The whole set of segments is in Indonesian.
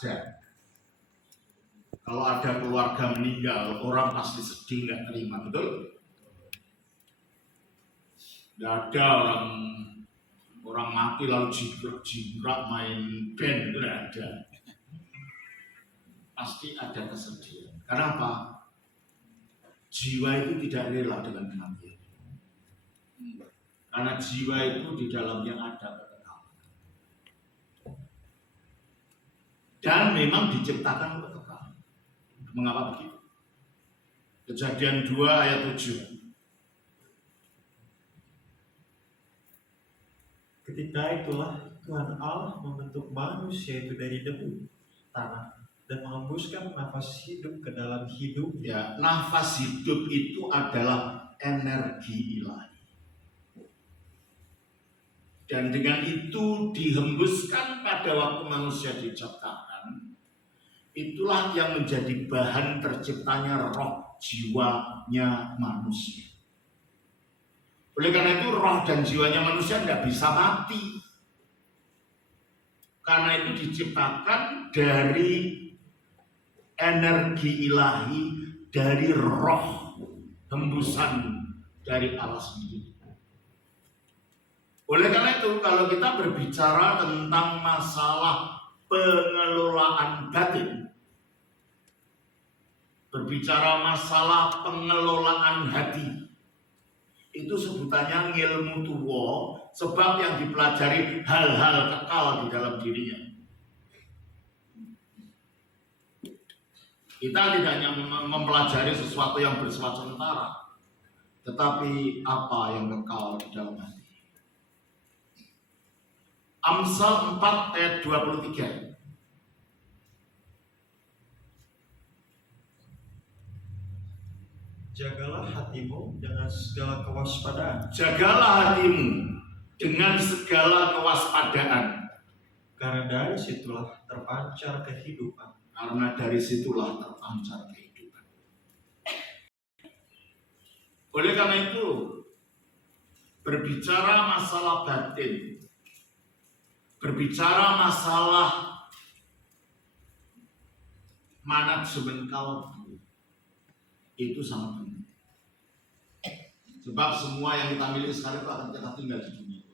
ada. Kalau ada keluarga meninggal, orang pasti sedih, nggak terima, betul? Nggak ada orang mati lalu jingkrak main band, itu nggak ada. Pasti ada kesedihan. Karena apa? Jiwa itu tidak rela dengan kematian. Karena jiwa itu di dalamnya ada kekekalan. Dan memang diciptakan kekekalan. Mengapa begitu? Kejadian 2 ayat 7. Ketika itulah Tuhan Allah membentuk manusia itu dari debu tanah dan mengembuskan nafas hidup ke dalam hidup. Ya, nafas hidup itu adalah energi ilahi. Dan dengan itu dihembuskan pada waktu manusia diciptakan. Itulah yang menjadi bahan terciptanya roh jiwanya manusia. Oleh karena itu roh dan jiwanya manusia tidak bisa mati. Karena itu diciptakan dari energi ilahi, dari roh hembusan dari Allah sendiri. Oleh karena itu kalau kita berbicara tentang masalah pengelolaan batin, berbicara masalah pengelolaan hati, itu sebutannya ngilmu tuwo, sebab yang dipelajari hal-hal kekal di dalam dirinya. Kita tidak hanya mempelajari sesuatu yang bersifat sementara, tetapi apa yang kekal di dalam hati. Amsal 4 ayat 23. Jagalah hatimu dengan segala kewaspadaan. Jagalah hatimu dengan segala kewaspadaan. Karena dari situlah terpancar kehidupan. Karena dari situlah terpancar kehidupan. Oleh karena itu, berbicara masalah batin, berbicara masalah manajemen kalbu, itu sangat penting. Sebab semua yang kita miliki sekarang itu akan kita tinggal di dunia.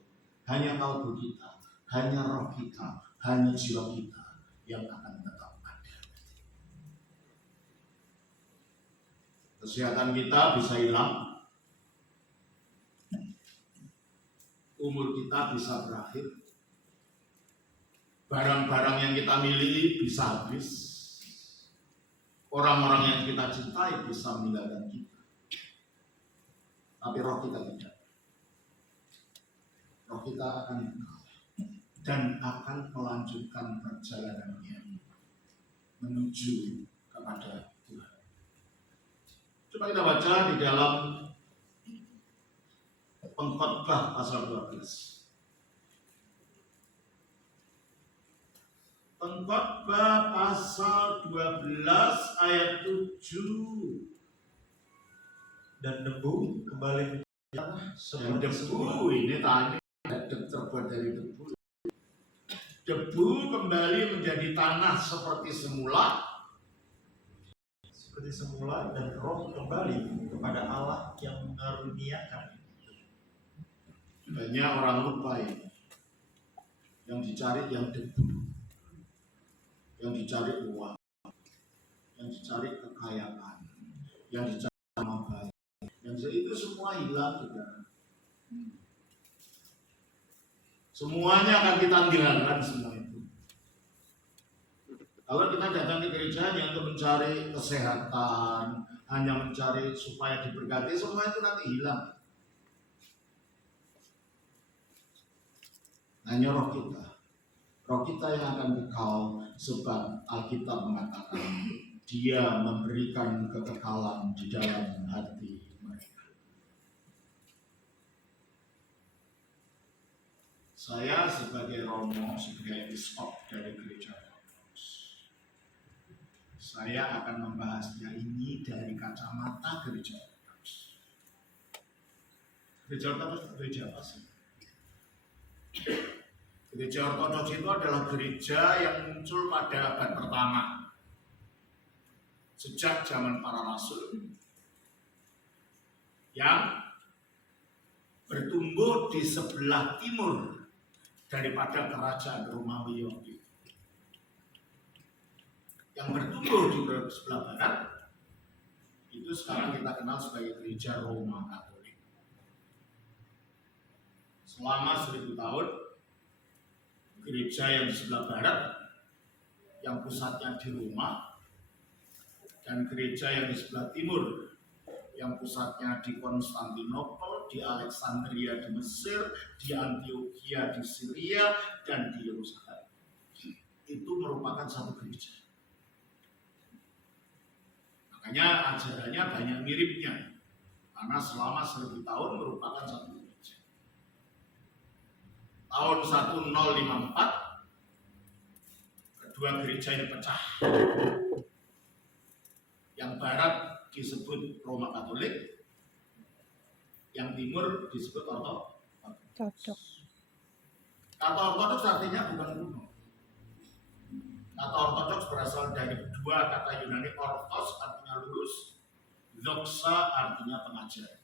Hanya kalbu kita, hanya roh kita, hanya jiwa kita yang akan tetap ada. Kesehatan kita bisa hilang, umur kita bisa berakhir, barang-barang yang kita miliki bisa habis, orang-orang yang kita cintai bisa meninggalkan kita. Tapi roh kita tidak. Roh kita akan kekal dan akan melanjutkan perjalanannya menuju kepada Tuhan. Coba kita baca di dalam Pengkhotbah pasal 12. Pengkhotbah pasal 12 ayat 7. Dan debu kembali menjadi tanah seperti semula. Ini tadi terbuat dari debu. Debu kembali menjadi tanah seperti semula. Seperti semula, dan roh kembali kepada Allah yang mengaruniakan. Banyak orang lupa ini. Yang dicari yang debu, yang dicari uang, yang dicari kekayaan, yang dicari nama baik. Yang itu semua hilang juga. Semuanya akan kita tinggalkan semua itu. Kalau kita datang ke gereja hanya untuk mencari kesehatan, hanya mencari supaya diberkati, semua itu nanti hilang. Hanya roh kita yang akan kekal, sebab Alkitab mengatakan Dia memberikan kekekalan di dalam hati mereka. Saya sebagai romo, sebagai episkop dari gereja Paulus, saya akan membahasnya ini dari kacamata gereja Paulus. Gereja Paulus gereja apa sih? Gereja Ortodoks itu adalah gereja yang muncul pada abad pertama. Sejak zaman para rasul, yang bertumbuh di sebelah timur daripada kerajaan Romawi waktu itu. Yang bertumbuh di sebelah barat, itu sekarang kita kenal sebagai gereja Roma Katolik. Selama 1000 tahun, gereja yang di sebelah barat, yang pusatnya di Roma, dan gereja yang di sebelah timur, yang pusatnya di Konstantinopel, di Alexandria di Mesir, di Antioquia di Syria, dan di Yerusalem, itu merupakan satu gereja. Makanya ajarannya banyak miripnya, karena selama 1000 tahun merupakan satu gereja. Tahun 1054, kedua gereja ini pecah. Yang barat disebut Roma Katolik, yang timur disebut Ortodoks. Kata Ortodoks artinya bukan kuno. Kata Ortodoks berasal dari dua kata Yunani, orthos artinya lurus, doxa artinya pengajaran.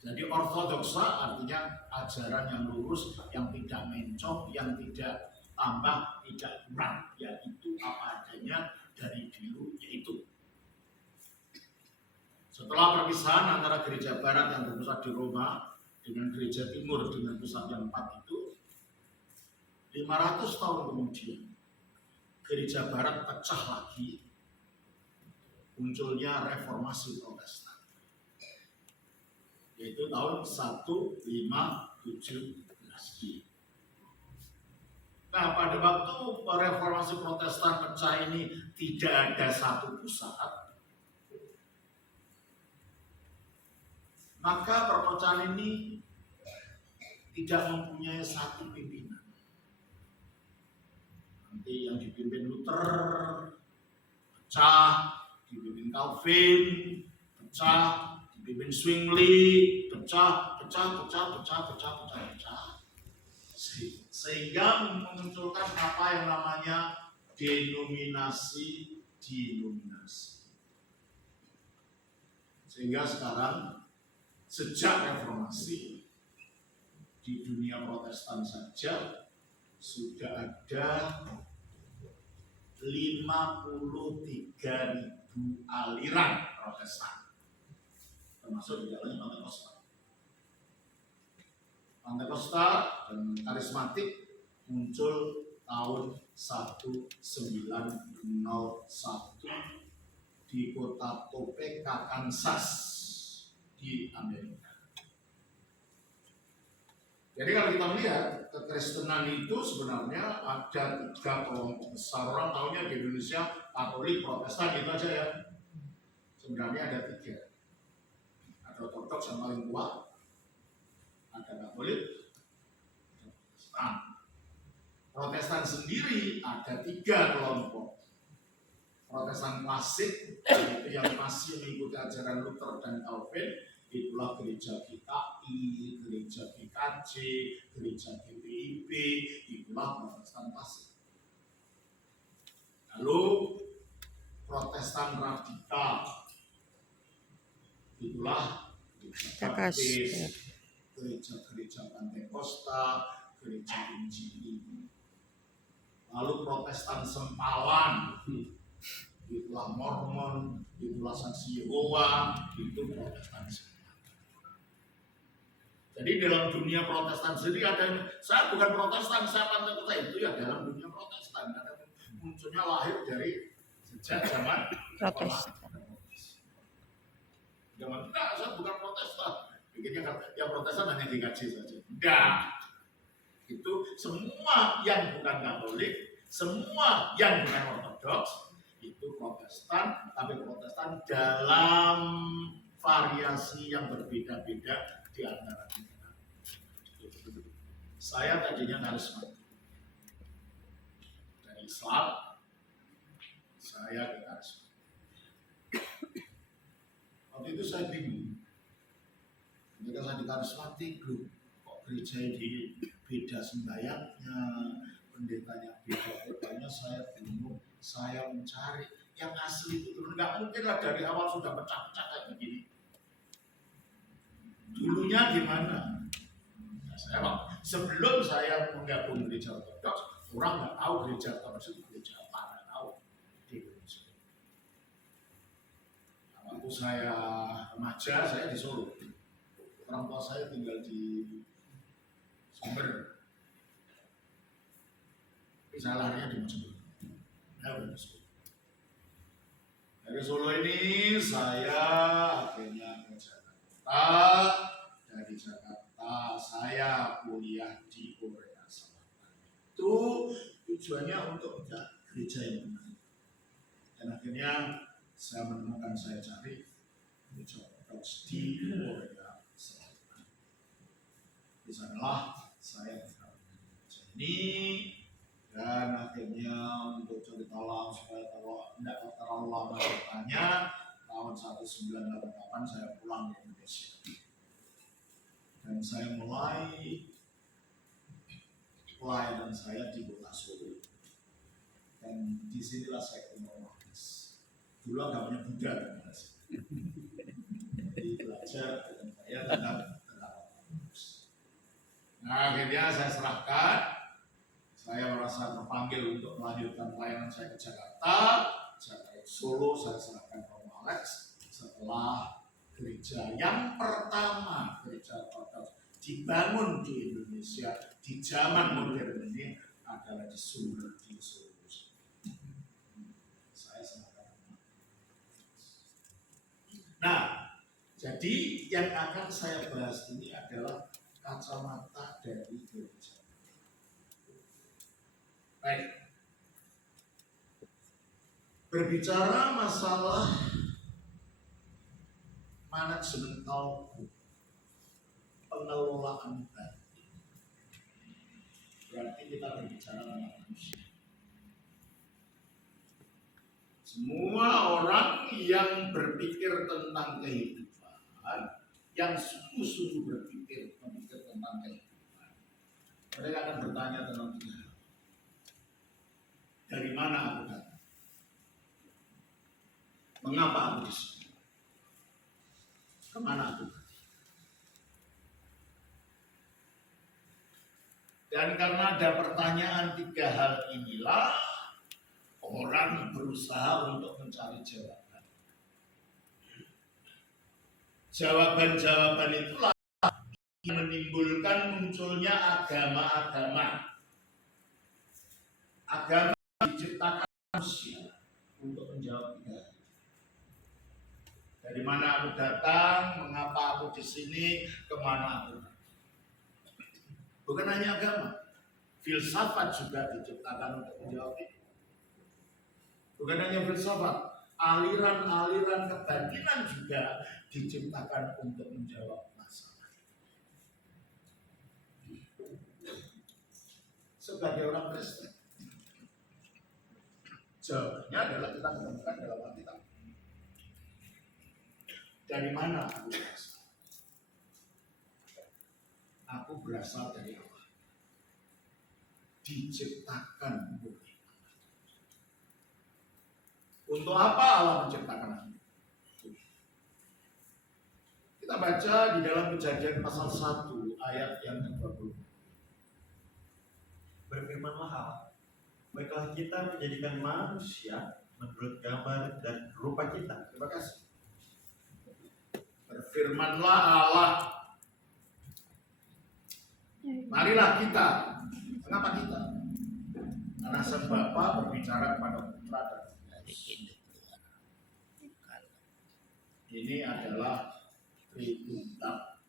Jadi ortodoksa artinya ajaran yang lurus, yang tidak mencong, yang tidak tambah, tidak kurang, yaitu apa adanya dari dulu, yaitu. Setelah perpisahan antara gereja barat yang berpusat di Roma dengan gereja timur dengan pusat yang 4 itu, 500 tahun kemudian gereja barat pecah lagi, munculnya reformasi Protestan, yaitu tahun 1517. Nah, pada waktu reformasi Protestan pecah ini tidak ada satu pusat, maka perpecahan ini tidak mempunyai satu pimpinan. Nanti yang dipimpin Luther pecah, dipimpin Calvin pecah, dipimpin Zwingli pecah. Sehingga memunculkan apa yang namanya denominasi. Sehingga sekarang sejak reformasi di dunia Protestan saja sudah ada 53.000 aliran Protestan, termasuk di dalamnya Pentakosta dan karismatik muncul tahun 1901 di kota Topeka, Kansas di Amerika. Jadi kalau kita melihat kekristenan itu sebenarnya ada 3 kelompok besar. Orang tahunya di Indonesia Katolik, Protestan gitu aja ya. Sebenarnya ada 3. Ada Ortodoks yang paling kuat, ada Katolik, ada Protestan. Protestan sendiri ada 3 kelompok. Protestan klasik, yaitu yang masih mengikuti ajaran Luther dan Calvin, itulah gereja GKI, gereja GKJ, gereja GPIB, itulah Protestan klasik. Lalu Protestan radikal, itulah gereja Baptis, gereja Pentakosta, gereja Injili. Lalu Protestan sempalan, itulah Mormon, itulah Saksi Yehova, itu Protestan sempalan. Jadi dalam dunia Protestan sendiri ada, saya bukan Protestan, saya Pentakosta, itu ya dalam dunia Protestan. Karena munculnya lahir dari sejak zaman Protestan. Zaman enggak, saya bukan Protestan. Bikinnya yang Protestan hanya dikaji saja. Enggak. Itu semua yang bukan Katolik, semua yang bukan Ortodoks, itu Protestan, tapi Protestan dalam variasi yang berbeda-beda di antara kita. Saya tadinya karismatik. Dari Islam, saya ke karismatik. Waktu itu saya bingung. Ketika saya di karismatik, kok gereja beda sembahyangnya, pendetanya beda, pendetanya saya bingung, saya mencari yang asli itu turun. Nggak mungkin lah dari awal sudah pecah-pecah kayak begini. Dulunya gimana? Nah, sebelum saya menggabung gereja ortodoks, orang nggak tahu gereja ortodoks itu gereja apa, nggak tahu di Indonesia. Nah, waktu saya remaja, saya di Solo. Orang tua saya tinggal di Sumber. Saya larinya di Mojokerto. Dari Solo ini saya akhirnya ke Jakarta. Dari Jakarta saya kuliah di Korea Selatan. Itu tujuannya untuk gereja yang benar. Dan akhirnya saya menemukan, saya cari gereja ortodoks di Korea Selatan. Di sanalah saya bergabung dengan gereja ini. Dan akhirnya untuk cerita lama supaya tidak terlalu lama ceritanya, tahun 1988 saya pulang ke Indonesia. Dan saya mulai pelayanan saya di Kota Solo. Dan disinilah saya ketemu Rohis. Dulu agamanya Buddha kan Mas. Jadi belajar dengan saya tentang Rohis. Nah akhirnya saya serahkan. Saya merasa terpanggil untuk melanjutkan pelayanan saya ke Jakarta. Saya ke Solo, saya serahkan Romo Alex. Setelah gereja yang pertama, gereja ortodoks dibangun di Indonesia di zaman modern ini adalah di Sumber, di Solo. Saya serahkan. Nah, jadi yang akan saya bahas ini adalah kacamata dari gereja. Baik. Berbicara masalah manajemen talku, pengelolaan batin, berarti kita berbicara tentang manusia. Semua orang yang berpikir tentang kehidupan, yang sungguh-sungguh berpikir tentang kehidupan, mereka akan bertanya tentang tiga hal. Dari mana aku datang? Mengapa aku di sini? Kemana aku pergi? Dan karena ada pertanyaan tiga hal inilah, orang berusaha untuk mencari jawaban. Jawaban-jawaban itulah yang menimbulkan munculnya agama-agama. Agama diciptakan manusia untuk menjawab tiga hal. Dari mana aku datang, mengapa aku di sini, kemana aku pergi. Bukan hanya agama, filsafat juga diciptakan untuk menjawab itu. Bukan hanya filsafat, aliran-aliran kebatinan juga diciptakan untuk menjawab masalah. Sebagai orang Kristen, jawabannya adalah kita menemukan dalam Alkitab. Dari mana aku berasal? Aku berasal dari Allah. Diciptakan oleh Allah. Untuk apa Allah menciptakan aku? Kita baca di dalam Kejadian pasal 1 ayat yang ke-20. Berfirmanlah Allah, baiklah kita menjadikan manusia menurut gambar dan rupa kita. Terima kasih. Berfirmanlah Allah, marilah kita. Mengapa kita? Karena sang Bapa berbicara kepada Putra dan Yesus. Ini adalah Tritunggal.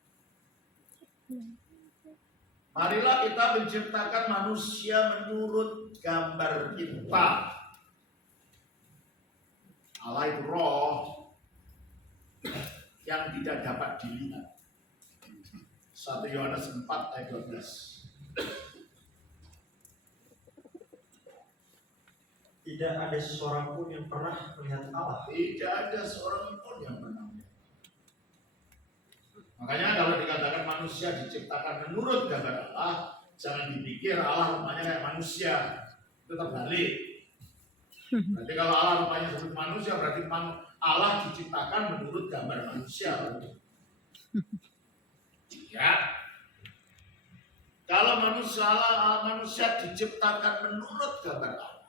Marilah kita menciptakan manusia menurut gambar kita. Allah itu roh yang tidak dapat dilihat. 1 Yohanes 4 ayat 12. Tidak ada seorang pun yang pernah melihat Allah. Tidak ada seorang pun yang pernah melihat. Makanya kalau dikatakan manusia diciptakan menurut gambar Allah, Jangan dipikir Allah rupanya kayak manusia, itu terbalik. Berarti kalau Allah rupanya seperti manusia, berarti Allah diciptakan menurut gambar manusia. Ya, kalau manusia diciptakan menurut gambar Allah,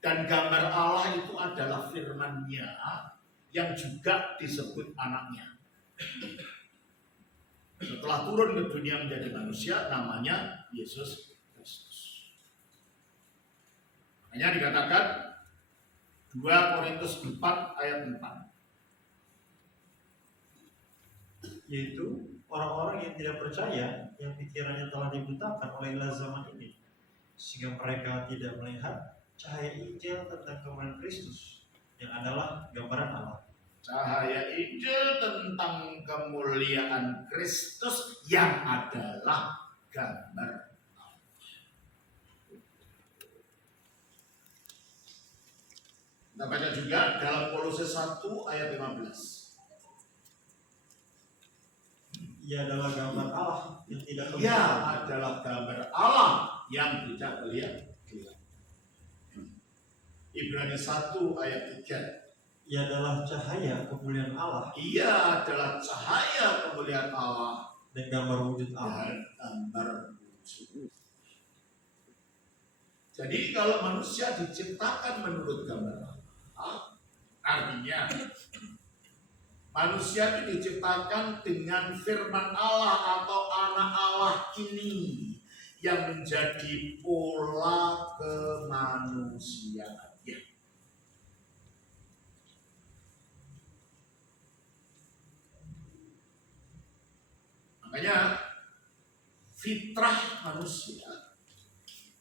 dan gambar Allah itu adalah firman-Nya yang juga disebut anaknya. Setelah turun ke dunia menjadi manusia, namanya Yesus Kristus. Makanya dikatakan 2 Korintus 4 ayat 4. Yaitu orang-orang yang tidak percaya, yang pikirannya telah dibutakan oleh ilah zaman ini, sehingga mereka tidak melihat cahaya Injil tentang kemuliaan Kristus, yang adalah gambaran Allah. Cahaya Injil tentang kemuliaan Kristus yang adalah gambar Allah. Kita baca juga dalam Kolose 1 ayat 15. Ia adalah gambar Allah yang tidak Ia kelihatan. adalah gambar Allah yang tidak kelihatan. Ibrani 1 ayat 3. Ia adalah cahaya kemuliaan Allah Ia adalah cahaya kemuliaan Allah dan gambar wujud Allah. dan gambar wujud. Jadi kalau manusia diciptakan menurut gambar Allah, artinya manusia itu diciptakan dengan firman Allah atau anak Allah ini yang menjadi pola kemanusiaan. Makanya fitrah manusia,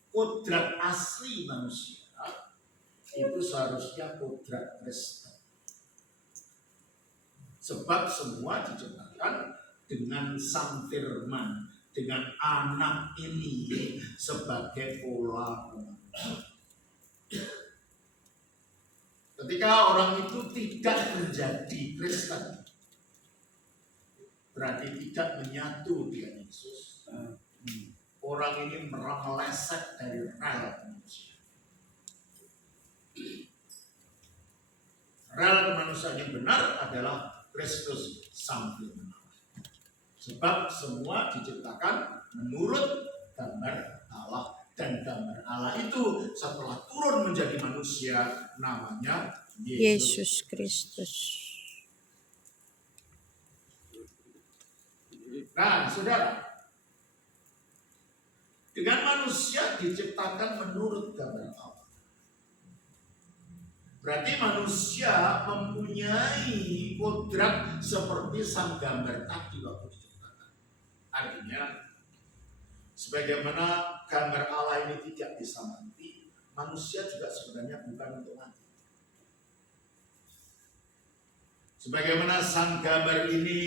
kodrat asli manusia itu seharusnya kodrat Kristen. Sebab semua diciptakan dengan sang firman, dengan anak ini sebagai pola kemanusiaan. Ketika orang itu tidak menjadi Kristen, berarti tidak menyatu dengan Yesus. Orang ini meleset dari rel manusia. Rel kemanusiaan yang benar adalah Kristus sang firman. Sebab semua diciptakan menurut gambar Allah, dan gambar Allah itu setelah turun menjadi manusia namanya Yesus Kristus. Nah, saudara, dengan manusia diciptakan menurut gambar Allah, berarti manusia mempunyai kodrat seperti sang gambar tadi waktu diciptakan. Artinya, sebagaimana gambar Allah ini tidak bisa mati, manusia juga sebenarnya bukan untuk mati. Sebagaimana sang gambar ini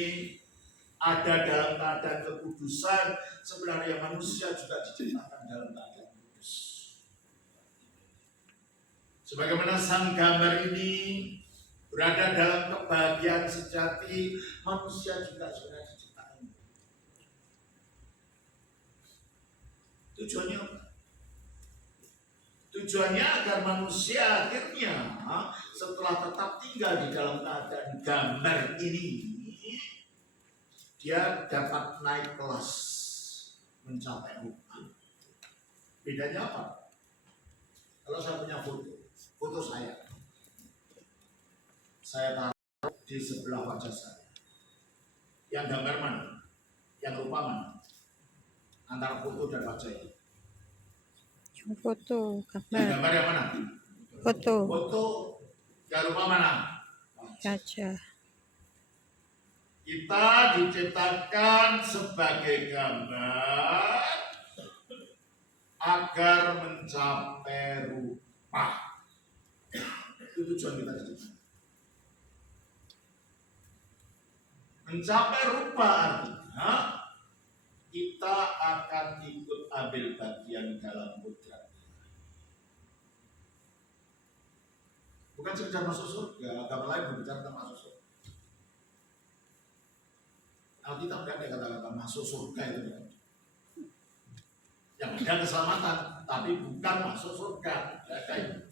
ada dalam keadaan kekudusan, sebenarnya manusia juga diciptakan dalam keadaan kudus. Sebagaimana sang gambar ini berada dalam kebahagiaan sejati, manusia juga sebenarnya diciptakan. Tujuannya apa? Tujuannya agar manusia akhirnya setelah tetap tinggal di dalam keadaan gambar ini, dia dapat naik kelas mencapai rupa. Bedanya apa? Kalau saya punya foto saya taruh di sebelah wajah saya. Yang gambar mana? Yang rupa mana? Antara foto dan wajah ini. Yang foto, Yang gambar, gambar yang mana? foto, Foto. Yang rupa mana? wajah. Kita diciptakan sebagai gambar agar mencapai rupa. Itu tujuan kita diciptakan. Mencapai rupa artinya kita akan ikut ambil bagian dalam kodrat. Bukan sekedar masuk surga, agama lain berbicara tentang masuk surga. Alkitab tidak ada kata-kata masuk surga itu. yang ada keselamatan, tapi bukan masuk surga. Ya, kayak.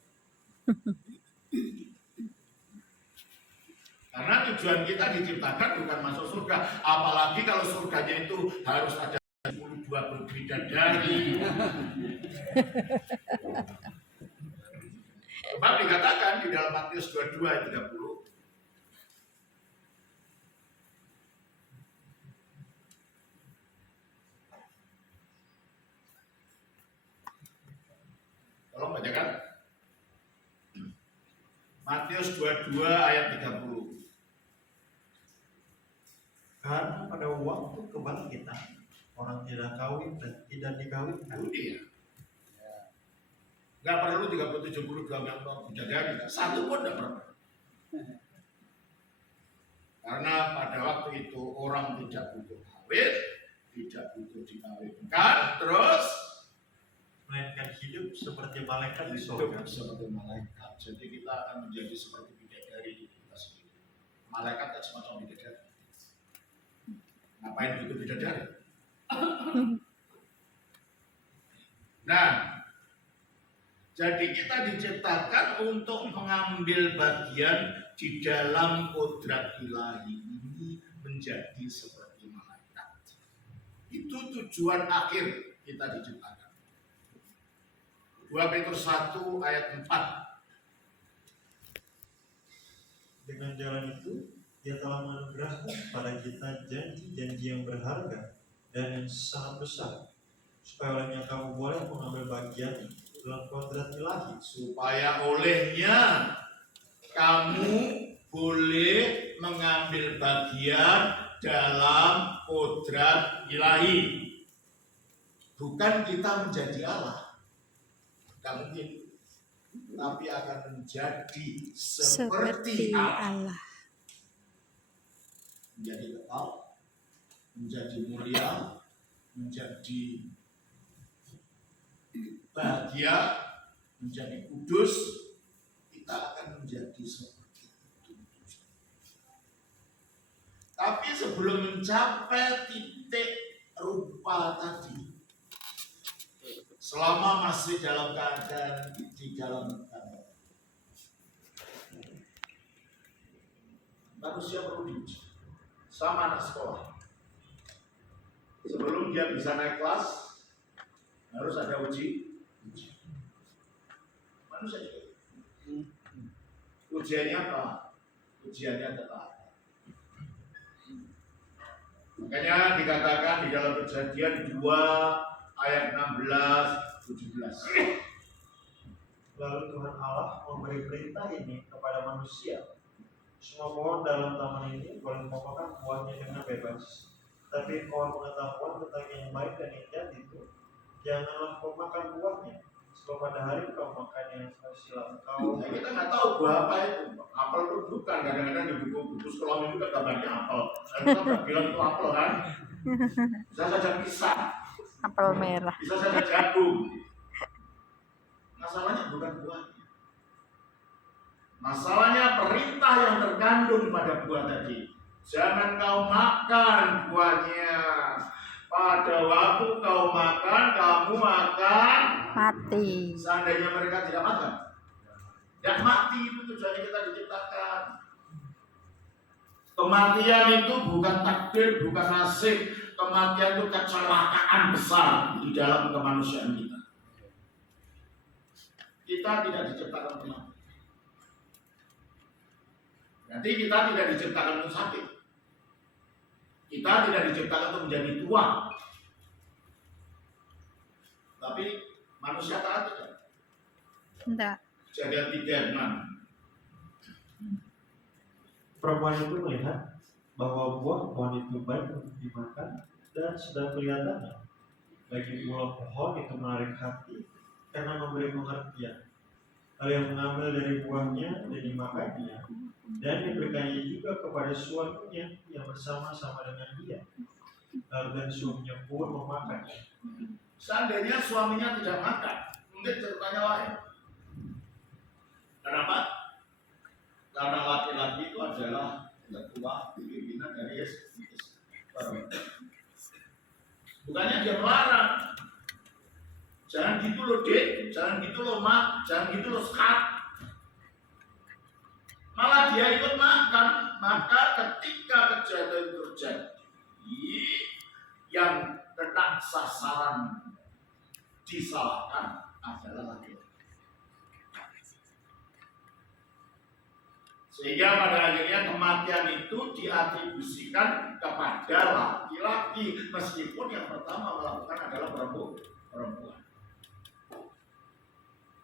Karena tujuan kita diciptakan bukan masuk surga, apalagi kalau surganya itu harus ada 22 bidadari. Sebab dikatakan di dalam Matius 22 ayat 30, tolong bacakan. Matius 22 ayat 30. Karena pada waktu kebangkitan orang tidak kawin dan tidak dikawinkan. Iya. Nggak perlu 30-70 bidadari, satu pun nggak perlu. Karena pada waktu itu orang tidak butuh kawin, tidak butuh dikawinkan, terus Melainkan hidup seperti malaikat di hidup surga. seperti malaikat. Jadi kita akan menjadi seperti bidadari di kita sendiri. Malaikat kan semacam bidadari. Ngapain butuh bidadari? Nah, jadi kita diciptakan untuk mengambil bagian di dalam kodrat ilahi ini menjadi seperti malaikat. Itu tujuan akhir kita diciptakan. 2 Petrus 1 ayat 4. Dengan jalan itu, Dia telah menganugerahkan pada kita janji-janji yang berharga dan yang sangat besar, supaya olehnya kamu boleh mengambil bagian dalam kodrat ilahi. Supaya olehnya kamu boleh mengambil bagian dalam kodrat ilahi. Bukan kita menjadi Allah, tidak mungkin, tapi akan menjadi seperti Allah. Allah. Menjadi kekal, menjadi mulia, menjadi bahagia, menjadi kudus, kita akan menjadi seperti itu. Tapi sebelum mencapai titik rupa tadi, selama masih dalam keadaan di dalam keadaan, manusia perlu diuji sama anak sekolah. Sebelum dia bisa naik kelas, harus ada uji. Manusia juga. Ujiannya apa? Ujiannya ketaatan. Makanya dikatakan di dalam Kejadian 2 ayat 16-17. Lalu Tuhan Allah memberi perintah ini kepada manusia. Semua pohon dalam taman ini boleh memakan buahnya dengan bebas. Tapi pohon pengetahuan tentang yang baik dan yang jahat itu, janganlah kau makan buahnya. Sebab pada hari kau makannya, silam kau. Nah, kita nggak tahu buah apa itu. Apel itu bukan. Kadang-kadang di buku sekolah itu kan gambarnya apel. Saya nggak bilang itu apel kan. Bisa saja pisang. Apel merah. Bisa saja jagung. Masalahnya bukan buahnya. Masalahnya perintah yang terkandung pada buah tadi. Jangan kau makan buahnya. Pada waktu kau makan, kamu akan Mati. seandainya mereka tidak makan. Dan mati itu tujuannya kita diciptakan. Kematian itu bukan takdir, bukan nasib. Kematian itu kecelakaan besar di dalam kemanusiaan kita. Kita tidak diciptakan untuk mati. Berarti kita tidak diciptakan untuk sakit. Kita tidak diciptakan untuk menjadi tua. Tapi manusia taat tidak. Tidak. Kejadian 3:6. Perempuan itu melihat bahwa buah pohon itu baik untuk dimakan dan sudah kelihatannya bagi buah pohon itu menarik hati karena memberi pengertian. Lalu yang mengambil dari buahnya dan dimakannya dan diberikannya juga kepada suaminya yang bersama-sama dengan dia. Lalu dan suaminya pun memakannya. Seandainya suaminya tidak makan, mungkin ceritanya lain. Kenapa? Karena laki-laki itu adalah ketua pimpinan dari Yesus. Bukannya dia melarang, Jangan gitu loh Dek, jangan gitu loh Mak, jangan gitu loh Skat. Malah dia ikut makan. Maka ketika kejadian terjadi, yang kena sasaran disalahkan adalah laki-laki. Sehingga pada akhirnya kematian itu diatribusikan kepada laki-laki, meskipun yang pertama melakukan adalah perempuan.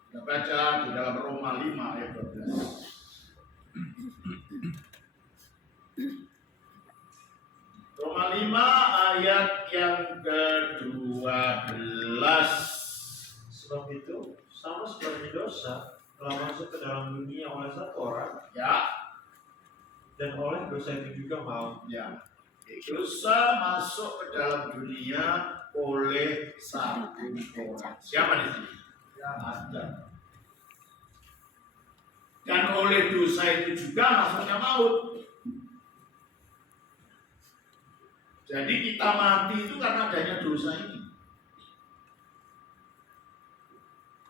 Kita baca di dalam Roma 5 ayat 12. Roma 5 ayat yang ke-12. Sebab itu, sama seperti dosa telah masuk ke dalam dunia oleh satu orang, Ya, dan oleh dosa itu juga maut. ya. Dosa masuk ke dalam dunia oleh satu orang. Siapa di sini? Adam. Dan oleh dosa itu juga masuknya maut. Jadi kita mati itu karena adanya dosa ini.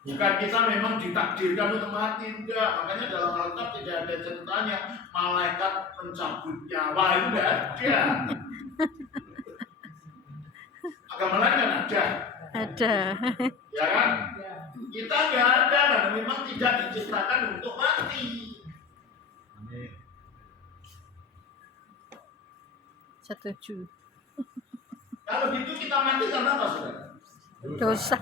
Bukan kita memang ditakdirkan untuk mati, enggak. Makanya dalam Alkitab tidak ada ceritanya malaikat mencabut nyawa, itu enggak ada. Agama lain kan ada, Ada. ya kan? Kita enggak ada karena memang tidak diciptakan untuk mati. Setuju. Kalau gitu kita mati karena apa, saudara? Dosa.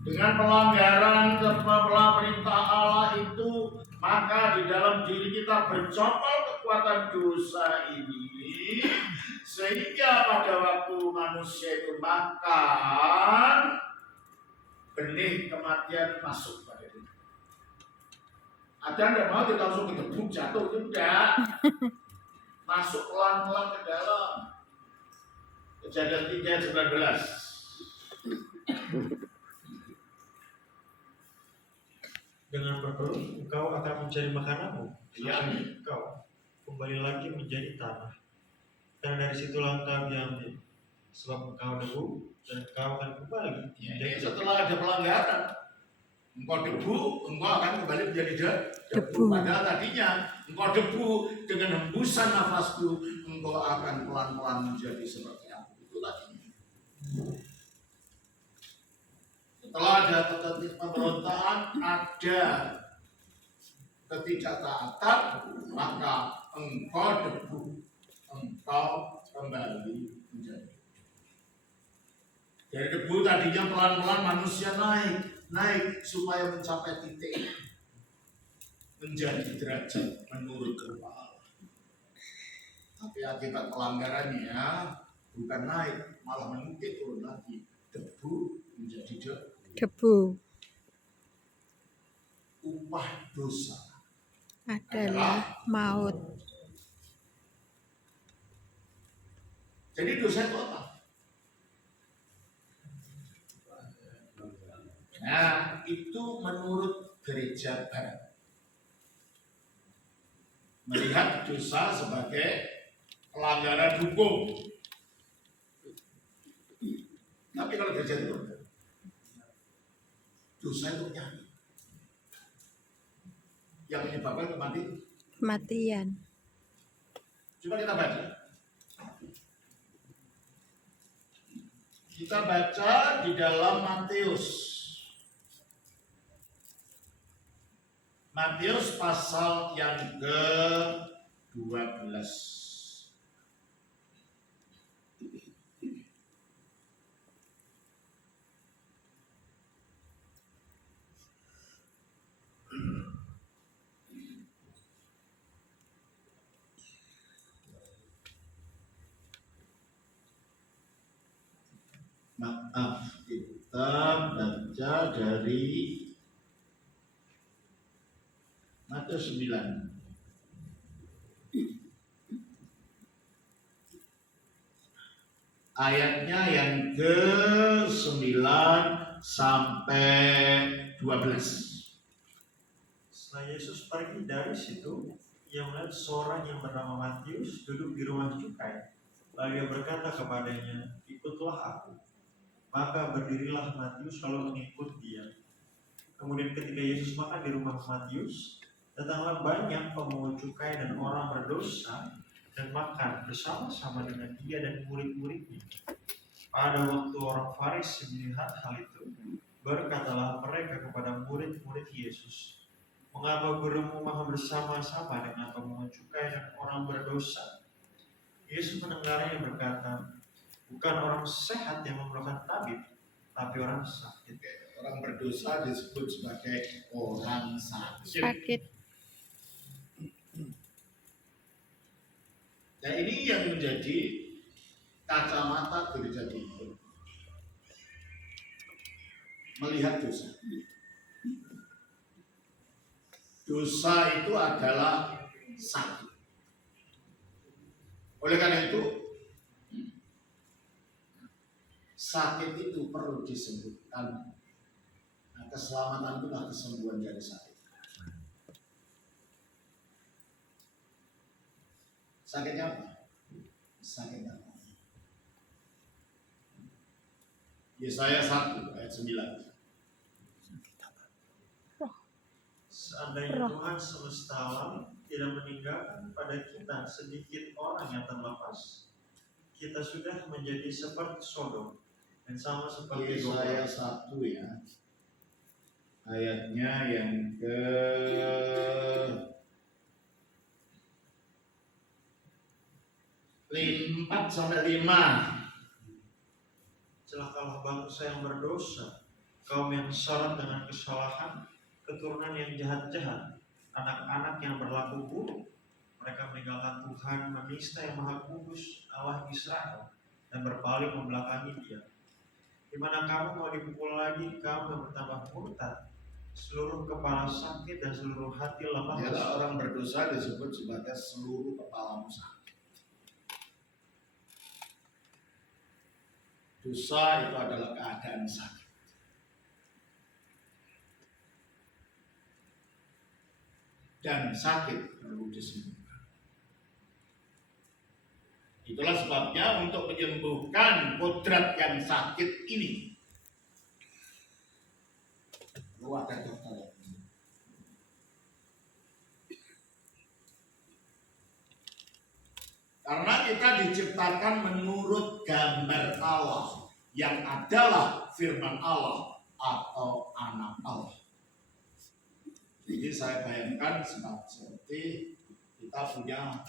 Dengan pelanggaran perintah Allah itu, maka di dalam diri kita bercokol kekuatan dosa ini, sehingga pada waktu manusia itu makan, benih kematian masuk pada diri. Ada nggak mau kita langsung dikebuk jatuh, itu enggak. Masuk pelan-pelan ke dalam. Kejadian 3:19. Dengan berpeluh, engkau akan mencari makananmu, Iya. sampai engkau kembali lagi menjadi tanah. Karena dari situlah engkau diambil, sebab engkau debu, dan engkau akan kembali Ya, menjadi setelah ada pelanggaran, engkau debu, engkau akan kembali menjadi debu. Padahal tadinya engkau debu, dengan hembusan nafasku, engkau akan pelan-pelan menjadi seperti aku. Itu tadinya. Setelah ada pemberontakan, ada ketidaktaatan, maka engkau debu, engkau kembali menjadi. Dari debu tadinya pelan-pelan manusia naik supaya mencapai titik menjadi derajat menurut rupa Allah. Tapi akibat pelanggarannya bukan naik, malah mengukit turun lagi. Debu menjadi Debu upah dosa adalah maut. Jadi dosa itu apa? Nah, itu menurut gereja Barat. Melihat dosa sebagai pelanggaran hukum. Tapi kalau gereja itu dosa itu penyakit yang menyebabkan Kematian. Coba kita baca. Kita baca di dalam Matius. Matius pasal yang ke-12. Maaf, kita baca dari Matius 9. Ayatnya yang ke-9 sampai 12. Setelah Yesus pergi dari situ, ia melihat seorang yang bernama Matius duduk di rumah cukai. Lalu dia berkata kepadanya, ikutlah aku. Maka berdirilah Matius lalu mengikut dia. Kemudian ketika Yesus makan di rumah Matius, datanglah banyak pemungut cukai dan orang berdosa dan makan bersama-sama dengan dia dan murid-muridnya. Pada waktu orang Farisi melihat hal itu, berkatalah mereka kepada murid-murid Yesus, mengapa gurumu makan bersama-sama dengan pemungut cukai dan orang berdosa? Yesus mendengarnya berkata, bukan orang sehat yang memerlukan tabib, tapi orang sakit. Orang berdosa disebut sebagai orang sakit. Sakit. Nah, ini yang menjadi kacamata gereja timur melihat dosa. Dosa itu adalah sakit. Oleh karena itu, sakit itu perlu disembuhkan. Nah, keselamatan itu adalah kesembuhan dari sakit. Sakitnya apa? Sakitnya apa? Yesaya 1 ayat 9. Seandainya Tuhan semesta alam tidak meninggalkan pada kita sedikit orang yang terlepas, kita sudah menjadi seperti Sodom dan sama seperti Yesaya Gomora. 1 ya. Ayatnya yang ke 4 sampai 5. Celakalah bangsa yang berdosa, kaum yang syarat dengan kesalahan, keturunan yang jahat-jahat, anak-anak yang berlaku buruk. Mereka meninggalkan Tuhan, menista yang Maha Kudus, Allah Israel, dan berpaling membelakangi Dia. Di mana kamu mau dipukul lagi, kamu yang bertambah murtad, seluruh kepala sakit dan seluruh hati lemah. Ialah orang berdosa disebut sebagai seluruh kepala sakit. Dosa itu adalah keadaan sakit. Dan sakit perlu disembuhkan. Itulah sebabnya untuk menyembuhkan kodrat yang sakit ini, perlu ada dokter. Karena kita diciptakan menurut gambar Allah yang adalah firman Allah atau anak Allah. Jadi saya bayangkan seperti kita punya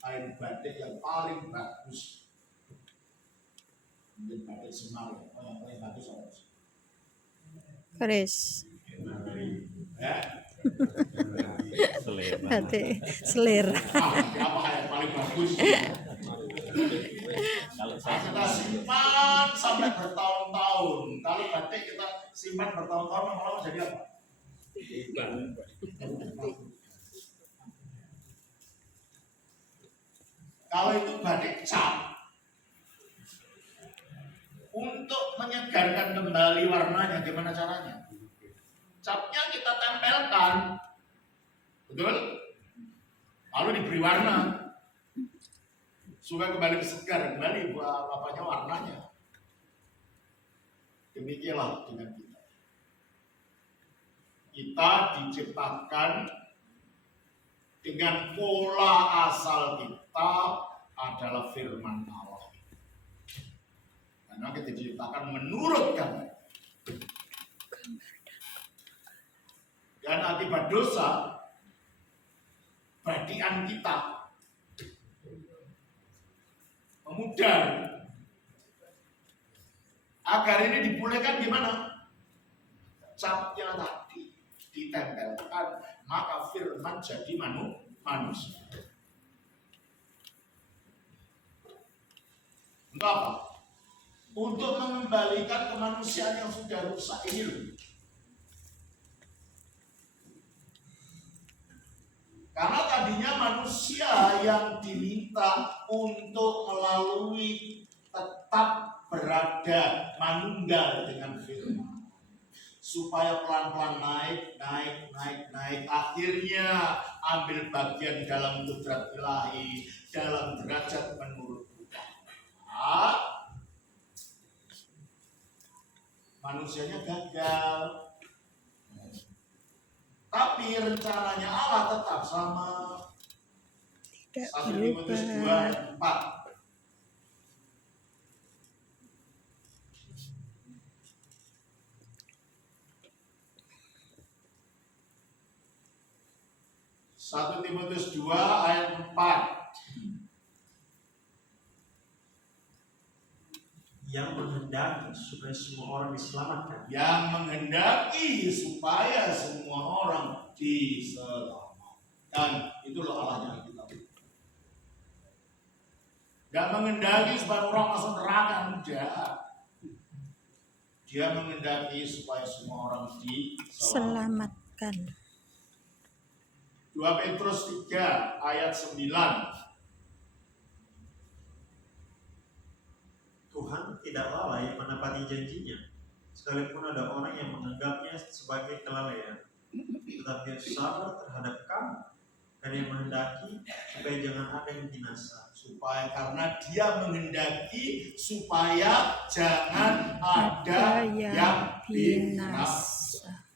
kain batik yang paling bagus. Mungkin batik Semar ya, yang paling bagus apa sih? Keris. Ya, Batik selera. apa yang paling bagus? Kalau Nah, kita simpan sampai bertahun-tahun. Kalau batik kita simpan bertahun-tahun, lama-lama jadi apa? Kalau itu batik cap, untuk menyegarkan kembali warnanya, gimana caranya? Capnya kita tempelkan, betul? Lalu diberi warna, supaya kembali segar, kembali apanya warnanya. Demikianlah dengan kita. Kita diciptakan dengan pola asal kita adalah firman Allah. Karena kita diciptakan menurut gambar. Dan akibat dosa, badian kita memudar. Agar ini dipulihkan gimana? Capnya tadi ditempelkan, maka firman jadi manusia. Untuk apa? Untuk mengembalikan kemanusiaan yang sudah rusak ini. Karena tadinya manusia yang diminta untuk melalui tetap berada manunggal dengan firman, supaya pelan-pelan naik, akhirnya ambil bagian dalam kudrat ilahi, dalam derajat menurut Tuhan. manusianya gagal. Tapi rencananya Allah tetap sama. Tidak 1 Timotius 2 berubah. ayat 4. Satu Timotius 2 ayat 4. Yang menghendaki supaya semua orang diselamatkan. Yang menghendaki supaya semua orang diselamatkan. Itu loh Allahnya kita. Gak menghendaki supaya orang masuk neraka, enggak. Dia menghendaki supaya semua orang diselamatkan. Selamatkan. 2 Petrus 3 ayat 9. Tuhan tidak lalai menepati janjinya, sekalipun ada orang yang menganggapnya sebagai kelalaian, tetapi sabar terhadap kamu dan yang menghendaki supaya jangan ada yang binasa. Supaya karena dia menghendaki supaya jangan ada yang binasa.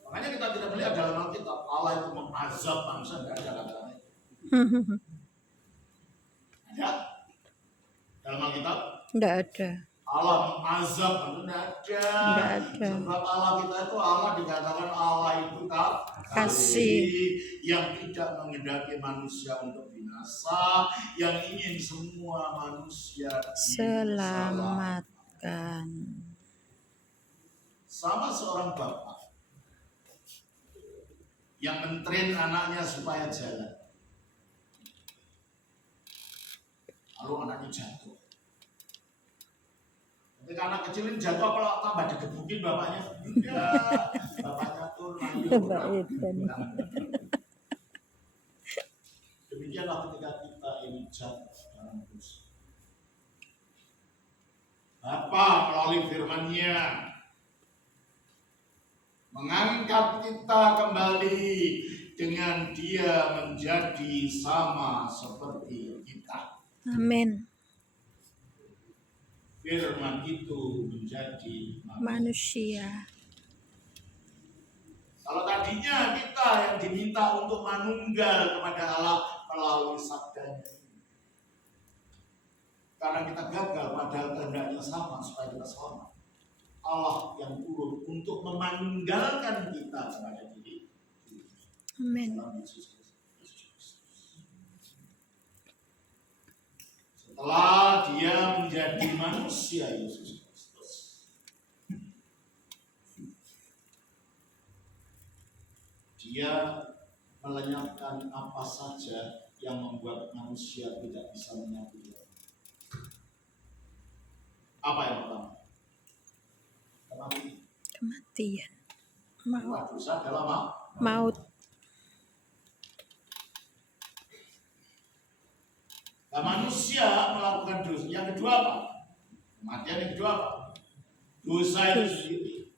Makanya kita tidak melihat dalam Alkitab Allah itu mengazab bangsa, tidak ada kata-kata. Ada dalam Alkitab? Tidak ada. Allah mengazab, tidak ada. Tidak ada. Sebab Allah kita itu Allah dikatakan Allah itu Kasih. yang tidak menghendaki manusia untuk binasa, yang ingin semua manusia Selamatkan. Sama seorang bapak yang mentren anaknya supaya jalan, lalu anaknya jatuh. Ketika anak kecil ini jatuh, apa tambah digebukin bapaknya? Enggak, bapaknya tuh Baik, Dani. Demikianlah ketika kita ini jatuh dalam dosa. Bapa melalui firman-Nya mengangkat kita kembali dengan Dia menjadi sama seperti kita. Amin. Firman itu menjadi Manusia. Kalau tadinya kita yang diminta untuk manunggal kepada Allah melalui sabdanya, karena kita gagal padahal kehendaknya sama supaya kita selamat, Allah yang turun untuk memanunggalkan kita kepada diri. Amin. Setelah dia menjadi manusia Yesus Kristus, dia melenyapkan apa saja yang membuat manusia tidak bisa menyatu. Apa yang pertama? Kematian. Maut. Dosa adalah Maut. Nah, manusia melakukan dosa. Yang kedua apa? Kematian. Yang kedua apa? Dosa itu sendiri.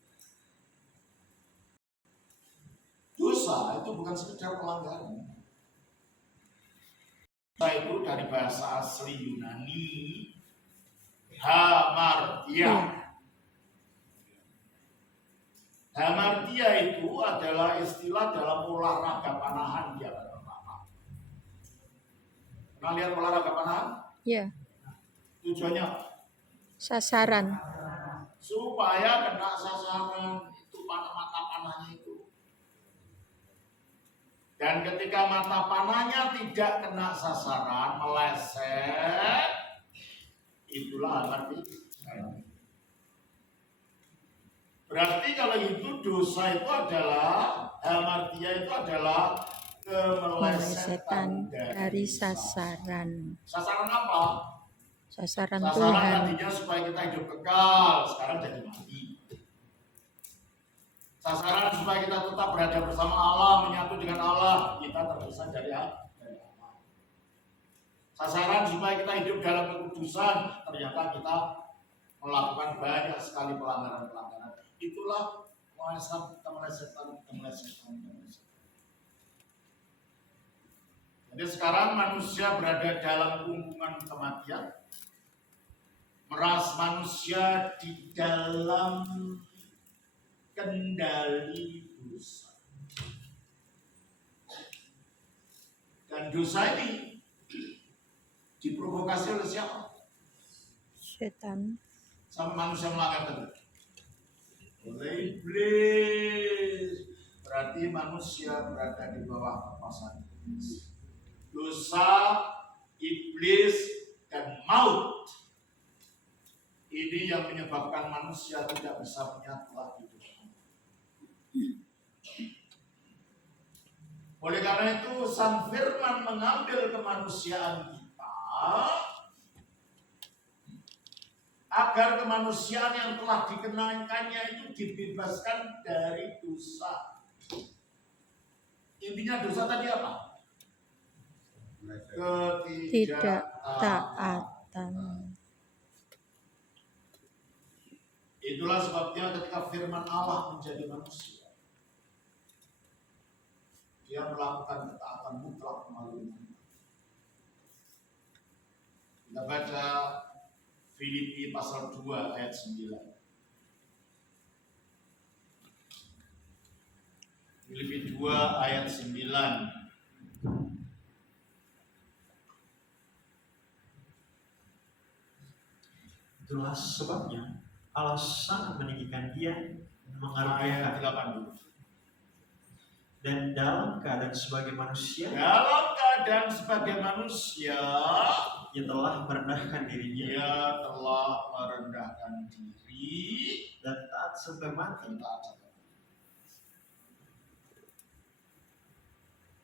Dosa itu bukan sekedar pelanggaran. Dosa itu dari bahasa asli Yunani hamartia. Hamartia itu adalah istilah dalam olahraga panahan di abad pertama. Pernah lihat olahraga panahan? Ya. Tujuannya apa? Sasaran. Supaya kena sasaran itu mata panahnya itu. Dan ketika mata panahnya tidak kena sasaran, meleset, itulah hamartia. Berarti kalau itu dosa itu adalah hamartia itu adalah kemelesetan Dari sasaran. Sasaran apa? Sasaran Sasaran Tuhan. tadinya supaya kita hidup kekal, sekarang jadi mati. Sasaran supaya kita tetap berada bersama Allah, menyatu dengan Allah, kita terpisah dari Allah. Sasaran supaya kita hidup dalam kekudusan, ternyata kita melakukan banyak sekali pelanggaran-pelanggaran. Itulah kemelesetan. Jadi sekarang manusia berada dalam gungkungan kematian. Manusia di dalam kendali dosa. Dan dosa ini diprovokasi oleh siapa? Setan. Sama manusia melanggar tadi. Oleh iblis. Berarti manusia berada di bawah kekuasaan iblis. Dosa, iblis, dan maut. Ini yang menyebabkan manusia tidak bisa menyatu lagi dengan Allah. Oleh karena itu, Sang Firman mengambil kemanusiaan kita agar kemanusiaan yang telah dikenakannya itu dibebaskan dari dosa. Intinya dosa tadi apa? Ketidaktaatan. Itulah sebabnya ketika firman Allah menjadi manusia, dia melakukan ketaatan mutlak melalui iman. Kita baca Filipi pasal 2 ayat 9. Filipi 2 ayat 9. Itulah sebabnya Allah sangat meninggikan dia dan Ayat mengaruniakan 8. dan dalam keadaan sebagai manusia Dalam keadaan sebagai manusia, ia telah merendahkan dirinya dia telah merendahkan diri dan taat sampai mati. dan taat sampai mati.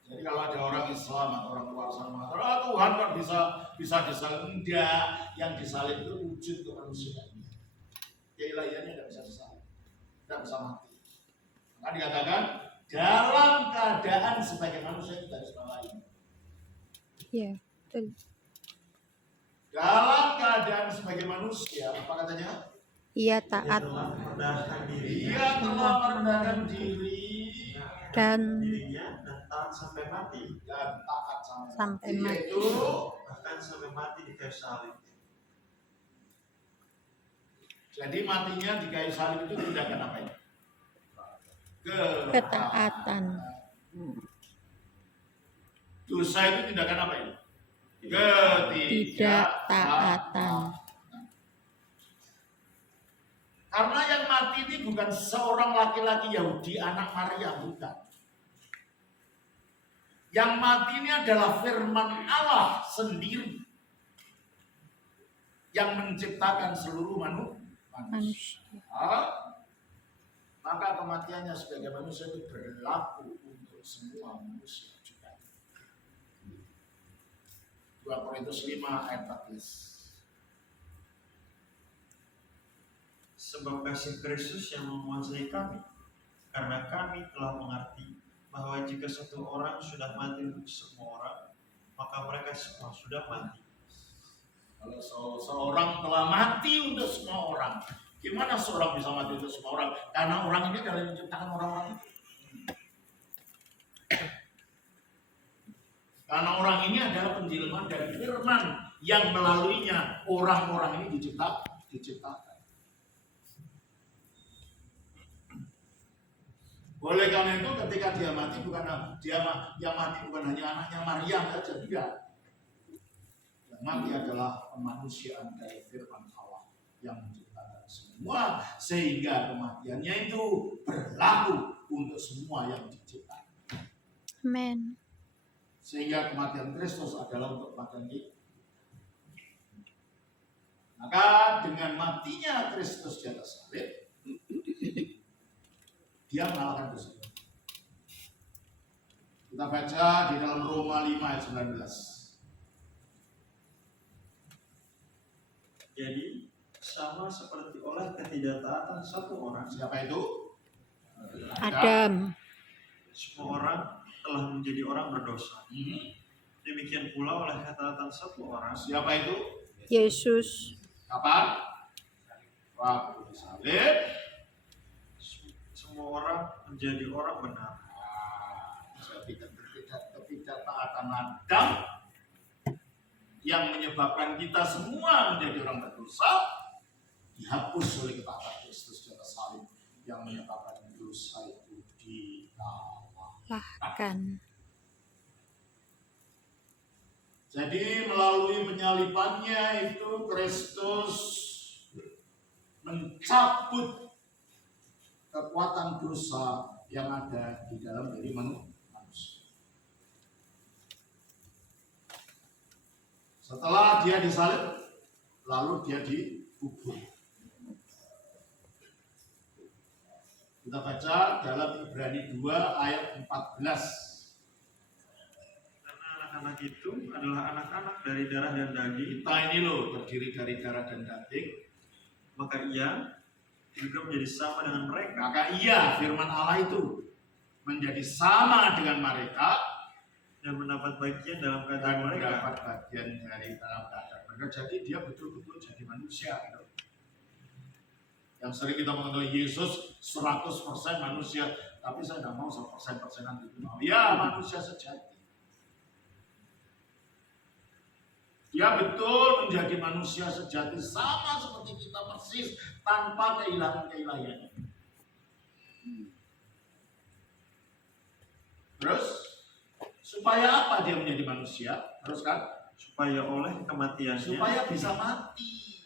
Jadi kalau ada orang Islam atau orang luar sana mengatakan, Tuhan kan bisa disalib. Enggak, yang disalib itu wujud kemanusiaan. Keilahiyahnya tidak bisa disalib, tidak bisa mati. Maka dikatakan dalam keadaan sebagai manusia itu garis bawahi. Iya, betul. Dalam keadaan sebagai manusia, apa katanya? Ia Ia taat telah merendahkan dirinya Dia telah merendahkan diri dan dirinya dan taat sampai mati, dan taat Sampai mati. Yaitu bahkan sampai mati di kayu salib. jadi matinya di kayu salib itu tindakan apa ya? ketaatan. Dosa itu tindakan apa ya? Ketidaktaatan. Karena yang mati ini bukan seorang laki-laki Yahudi anak Maria, bukan. Yang mati ini adalah firman Allah sendiri yang menciptakan seluruh manusia. Maka kematiannya sebagai manusia itu berlaku untuk semua manusia juga. 2 Korintus 5 ayat 14. Sebab kasih Kristus yang menguasai kami, karena kami telah mengerti bahwa jika satu orang sudah mati untuk semua orang, maka mereka semua sudah mati. Kalau seorang telah mati untuk semua orang, gimana seorang bisa mati untuk semua orang? Karena orang ini adalah yang menciptakan orang-orang itu. Karena orang ini adalah penjelmaan dari firman yang melaluinya orang-orang ini diciptakan. Oleh karena itu ketika dia mati yang mati bukan hanya anaknya Maria saja, tidak. Yang mati adalah kemanusiaan dari firman Allah yang menciptakan semua, sehingga kematiannya itu berlaku untuk semua yang diciptakan. Amen. Sehingga kematian Kristus adalah untuk kematian kita. Maka dengan matinya Kristus di atas salib, dia mengalahkan dosa. Kita baca di dalam Roma 5 ayat 19. Jadi sama seperti oleh ketidaktaatan satu orang, Siapa itu? Adam. semua orang telah menjadi orang berdosa. Demikian pula oleh ketaatan satu orang, Siapa itu? Yesus. Kapan? Waktu salib. semua orang menjadi orang benar. Jadi ketidaktaatan perbuatan Adam yang menyebabkan kita semua menjadi orang berdosa dihapus oleh ketaatan Kristus di atas salib yang menyebabkan dosa itu Lahkan. Jadi melalui penyalipannya itu Kristus mencabut kekuatan dosa yang ada di dalam diri manusia. Setelah dia disalib, lalu dia dikubur. Kita baca dalam Ibrani 2 ayat 14. Anak itu adalah anak-anak dari darah dan daging, Kita ini loh terdiri dari darah dan daging, maka ia juga menjadi sama dengan mereka. maka ia firman Allah itu menjadi sama dengan mereka Dan mendapat bagian dalam dan keadaan mereka. mendapat bagian dari dalam keadaan mereka. Jadi dia betul-betul jadi manusia. Gitu. Yang sering kita mengetahui Yesus 100% manusia, tapi saya tidak mau 100%-persenan itu mau. Ya manusia sejati. Dia betul menjadi manusia sejati sama seperti kita persis tanpa kehilangan keilahiannya. Terus supaya apa dia menjadi manusia? Terus kan? Supaya oleh kematiannya, Supaya bisa mati.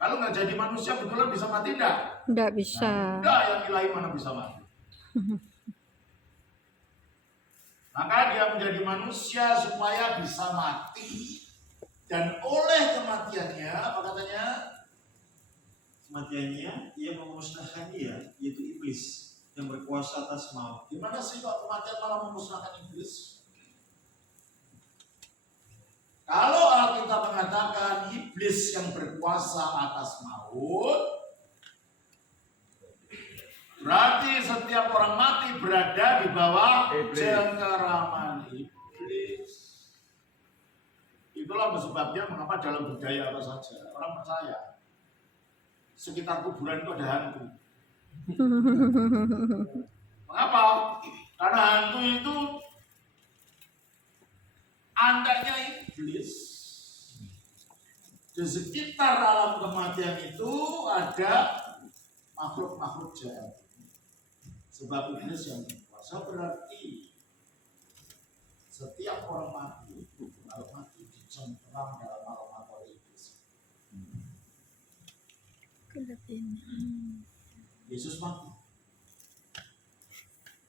Kalau nggak jadi manusia betulan bisa mati enggak? Tidak bisa. Enggak, yang ilahi mana bisa mati. Maka dia menjadi manusia supaya bisa mati. Dan oleh kematiannya, apa katanya? kematiannya ia memusnahkan dia, yaitu iblis yang berkuasa atas maut. Gimana sih kok kematian malah memusnahkan iblis? Kalau Alkitab mengatakan iblis yang berkuasa atas maut, berarti setiap orang mati berada di bawah cengkeraman iblis. Itulah sebabnya mengapa dalam budaya apa saja orang percaya sekitar kuburan itu ada hantu. Mengapa? Karena hantu itu andanya iblis. Di sekitar alam kematian itu ada makhluk-makhluk jahat. Sebab iblis yang berkuasa berarti setiap orang mati, kalau mati dicengkeram dalam alam iblis. Yesus mati.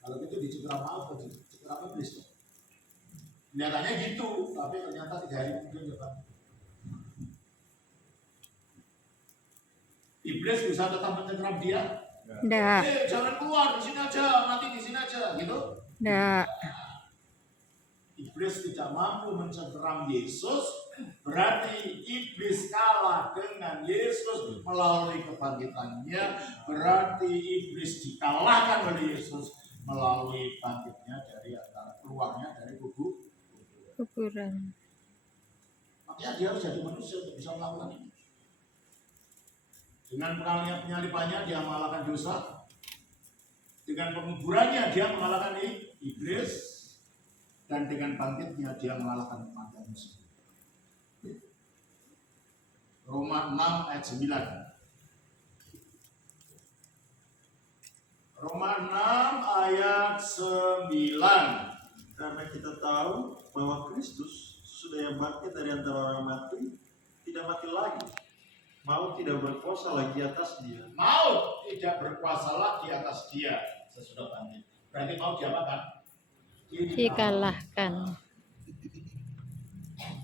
Kalau gitu dicengkeram apa? Dicengkeram iblis tuh. Kelihatannya gitu, tapi ternyata 3 hari kemudian dia bangkit. Iblis bisa tetap mencengkeram dia. Tidak. Jangan keluar, di sini aja, mati di sini aja, gitu. Tidak. Iblis tidak mampu mencengkeram Yesus, berarti iblis kalah dengan Yesus melalui kebangkitannya, berarti iblis dikalahkan oleh Yesus melalui bangkitnya dari antara keluarnya dari kuburan. Makanya dia harus jadi manusia untuk bisa melakukan ini. Dengan penyalipannya dia mengalahkan dosa. Dengan penguburannya dia mengalahkan iblis. Dan dengan bangkitnya dia mengalahkan kematian sendiri. Roma 6 ayat 9. Roma 6 ayat 9. Karena kita tahu bahwa Kristus sudah yang bangkit dari antara orang mati, tidak mati lagi. Maut tidak berkuasa lagi atas dia. Maut tidak berkuasa lagi atas dia sesudah bangkit. Berarti maut diapakan? Dikalahkan.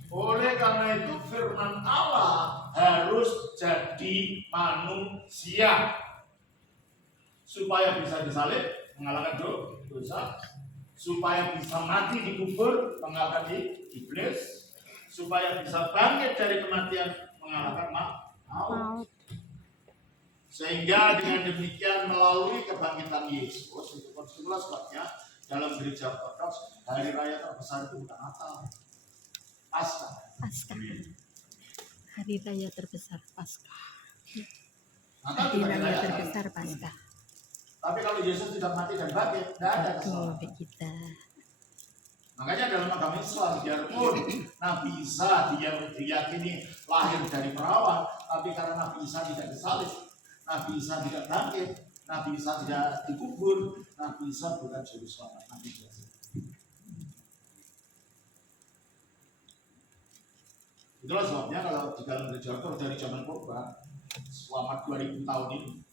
Oleh karena itu firman Allah harus jadi manusia supaya bisa disalib, mengalahkan dosa, supaya bisa mati dikubur, mengalahkan iblis, supaya bisa bangkit dari kematian, mengalahkan maut. Sehingga dengan demikian melalui kebangkitan Yesus, itulah sebabnya dalam gereja Ortodoks hari raya terbesar itu bukan Natal, Paskah. Hari raya terbesar Paskah. Natal Hari juga raya dirayakan. terbesar Paskah. Tapi kalau Yesus tidak mati dan bangkit, tidak ada Betul kesalahan. kita. Makanya dalam agama Islam, biarpun Nabi Isa diyakini lahir dari perawan, tapi karena Nabi Isa tidak disalib, Nabi Isa tidak bangkit, Nabi Isa tidak dikubur, Nabi Isa bukan juru selamat, Nabi biasa. Itulah sebabnya kalau di dalam gereja Ortodoks dari zaman purba selama 2000 tahun ini,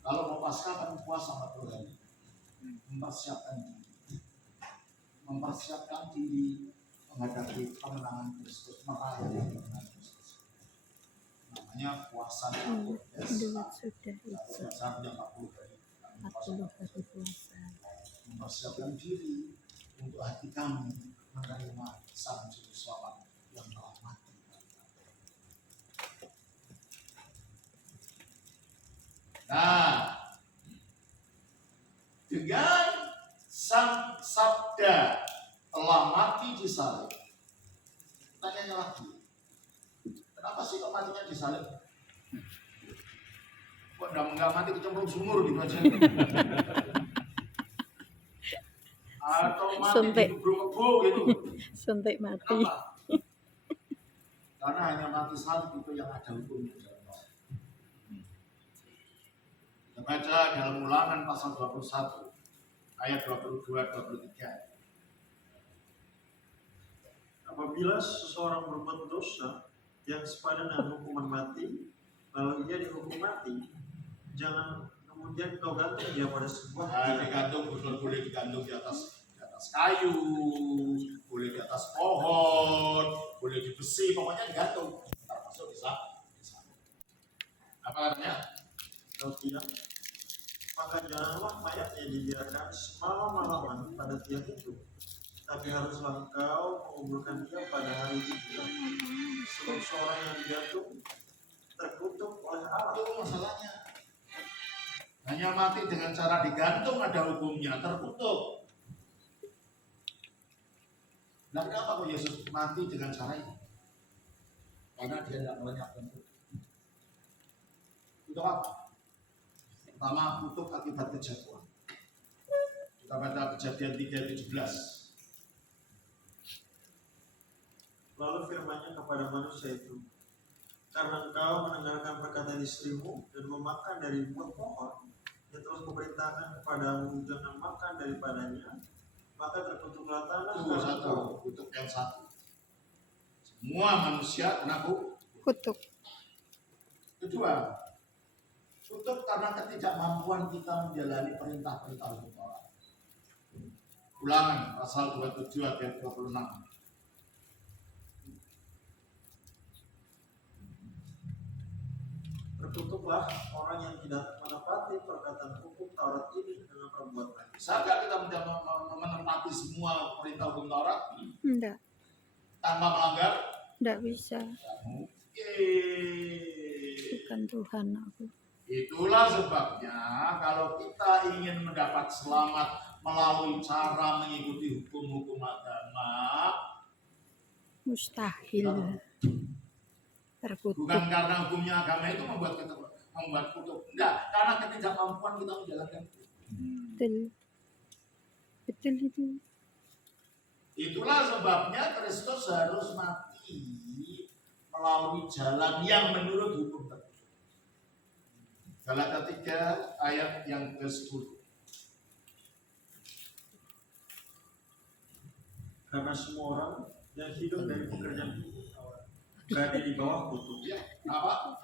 kalau mau Paskah kan puasa 40 hari, mempersiapkan diri menghadapi kemenangan Kristus, merayakan kemenangan Kristus. Namanya puasa Duit sudah Kalau dasarnya 40 hari. 40 hari puasa. Mempersiapkan diri untuk hati kami menerima Sang Juru Selamat yang telah mati. Nah, dengan Sang Sabda telah mati di salib. Tanyanya lagi, kenapa sih kok matinya di salib? Kok enggak mati kecemplung sumur gitu aja? Atau mati Suntik. di kebo gitu? Suntik mati. Kenapa? Karena hanya mati salib itu yang ada hukumnya. Kita baca dalam Ulangan pasal 21 ayat 22-23. Apabila seseorang berbuat dosa yang sepadan dengan hukuman mati, lalu ia dihukum mati, jangan kemudian kau gantung dia pada sebuah tiang. Digantung, boleh digantung di atas kayu, boleh di atas pohon, boleh di besi, pokoknya digantung. Termasuk bisa. Apa katanya? Kalau tidak, maka janganlah mayatnya dibiarkan semalam-malaman pada tiang itu, tapi haruslah engkau menguburkan dia pada hari ketiga. Sebab seorang yang digantung terkutuk oleh Allah. Itu masalahnya. Hanya mati dengan cara digantung ada hukumnya, terkutuk. Nah, kenapa kok Yesus mati dengan cara ini? Karena dia tidak melenyapkan kutuk. Kutuk apa? Pertama, kutuk akibat kejatuhan. Kita baca Kejadian 3:17. Lalu firman-Nya kepada manusia itu, karena engkau mendengarkan perkataan istrimu dan memakan dari buah pohon yang telah kuperintahkan kepadamu jangan makan daripadanya, maka terkutuklah tanah. Itu satu, kutuk yang satu. Semua manusia kena Kutuk. Kedua, kutuk karena ketidakmampuan kita menjalani perintah-perintah Tuhan. Ulangan pasal 27 ayat 26. Terkutuklah orang yang tidak menepati perkataan hukum Taurat ini dengan perbuatan. Bisa nggak kita menempati semua perintah hukum Taurat Enggak. tanpa melanggar? Enggak bisa. Tidak mungkin. Bukan Tuhan aku. Itulah sebabnya kalau kita ingin mendapat selamat melalui cara mengikuti hukum-hukum agama, Mustahil. Terkutuk. bukan karena hukumnya agama itu membuat kutuk. Enggak, karena ketidakmampuan kita menjalankan itu. Betul. Betul itu. Itulah sebabnya Kristus harus mati melalui jalan yang menurut hukum tertentu. Galatia 3 ayat yang ke-10. Karena semua orang yang hidup dari pekerjaan Taurat berada di bawah kutuk. Ya, apa?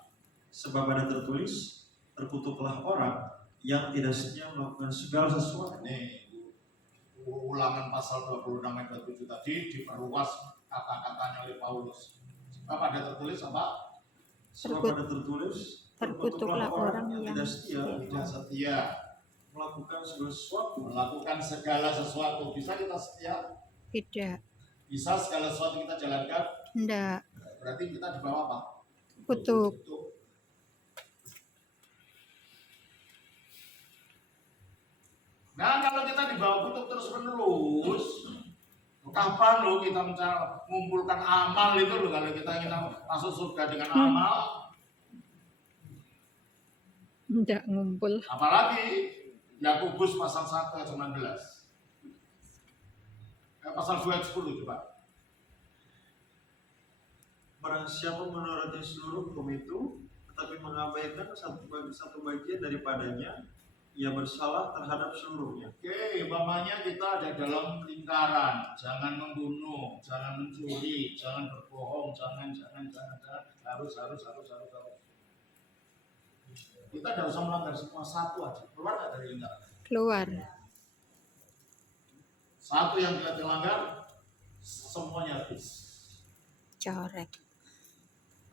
Sebab ada tertulis, terkutuklah orang yang tidak setia melakukan segala sesuatu. Ini Ulangan pasal 26 ayat 7 tadi diperluas kata-katanya oleh Paulus. Apa ada tertulis apa? Sebab ada tertulis, Terkutuklah orang yang tidak setia Tidak setia melakukan segala sesuatu. melakukan segala sesuatu. Bisa kita setia? tidak. Bisa segala sesuatu kita jalankan? Enggak. Berarti kita di bawah apa? Kutuk. Nah, kalau kita di bawah kutuk terus menerus, kapan lo kita mengumpulkan amal itu loh, kalau kita ingin masuk surga dengan amal, Enggak ngumpul. apalagi Yakobus pasal 1 ayat 19. Pasal 2 ayat 10 coba. Barang siapa menuruti seluruh hukum itu, tetapi mengabaikan satu bagian daripadanya, ia bersalah terhadap seluruhnya. Oke, umpamanya kita ada dalam lingkaran, jangan membunuh, jangan mencuri, jangan berbohong, jangan, harus. Kita tidak usah melanggar semua, satu aja, keluar nggak dari lingkaran. Keluar. Satu yang tidak dilanggar, semuanya habis. Corek.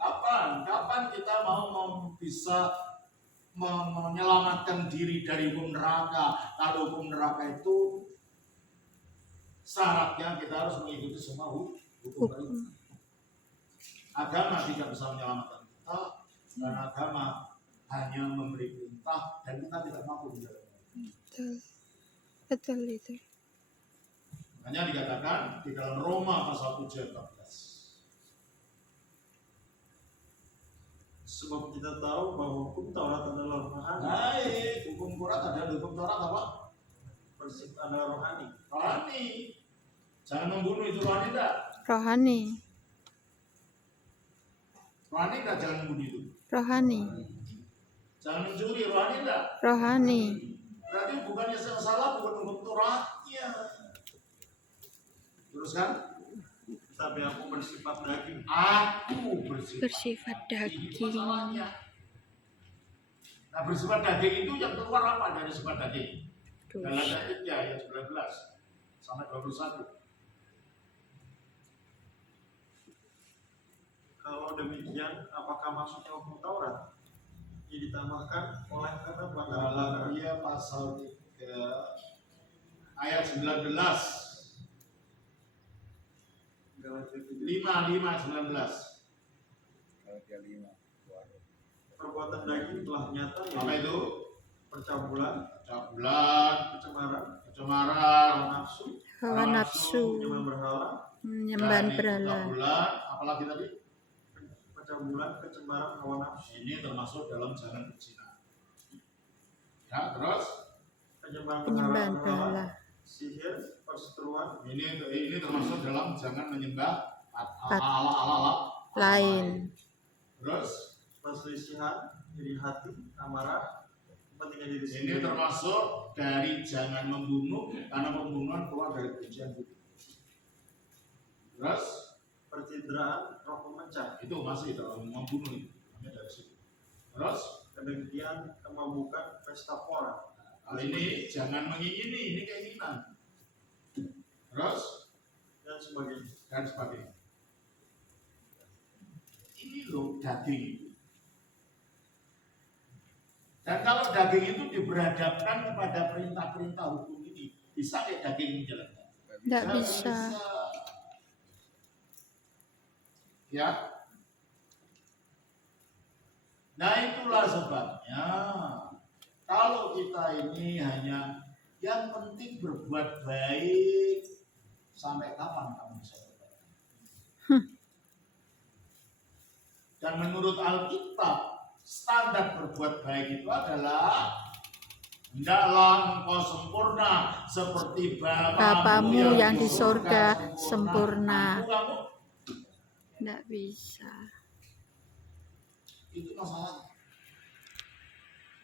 Kapan kita mau bisa menyelamatkan diri dari hukum neraka? Kalau hukum neraka itu syaratnya kita harus mengikuti semua hukum perintah. Agama tidak bisa menyelamatkan kita, dan agama hanya memberi perintah dan kita tidak mampu menjalannya. Betul itu. Hanya dikatakan di dalam Roma pasal 7 ayat 14. Sebab kita tahu bahwa hukum Taurat adalah rohani. Baik, hukum Taurat apa? Adalah rohani. Rohani. Jangan membunuh, itu rohani enggak? Rohani. Rohani enggak jangan membunuh itu? Rohani. Jangan mencuri, rohani enggak? Rohani. Berarti bukannya yang salah, bukan hukum Tauratnya. Terus kan? Tapi aku bersifat daging. Aku Bersifat daging. Nah, bersifat daging itu yang keluar apa dari sifat daging? Dalam Dosa. ayat 19 sampai 21. Kalau demikian, apakah maksudnya hukum Taurat? Ia ditambahkan oleh kata pelanggaran. Galatia pasal 3 ayat 19. 5:19. Perbuatan daging telah nyata, Apa itu? percabulan, Kecemaran, hawa nafsu, Hawa nafsu. penyembah berhala, Menyembah berhala. Kecemaran, apalagi tadi? percabulan, kecembaran, hawa nafsu, Ini termasuk dalam jangan berzina. Ya, terus Penyembahan berhala. sihir, perseteruan, ini termasuk dalam jangan menyembah Allah Lain. Terus perselisihan, iri hati, amarah, kepentingan diri ini sendiri, termasuk dari jangan membunuh, karena pembunuhan keluar dari kebencian itu. Terus percideraan, roh pemecah, itu masih dalam membunuh itu, hanya dari situ. Terus kedengkian, kemabukan, pesta pora. kali ini jangan mengingini, ini keinginan. Terus dan sebagainya. Ini loh daging. Dan kalau daging itu diberhadapkan kepada perintah-perintah hukum ini, bisa kayak daging menjalankan? Tidak bisa. Ya. Nah itulah sebabnya kalau kita ini hanya yang penting berbuat baik, sampai kapan kamu bisa berbuat baik? Dan menurut Alkitab, standar berbuat baik itu adalah hendaklah engkau sempurna seperti Bapamu yang di surga sempurna. Mampu kamu? Tidak bisa. Itu masalahnya.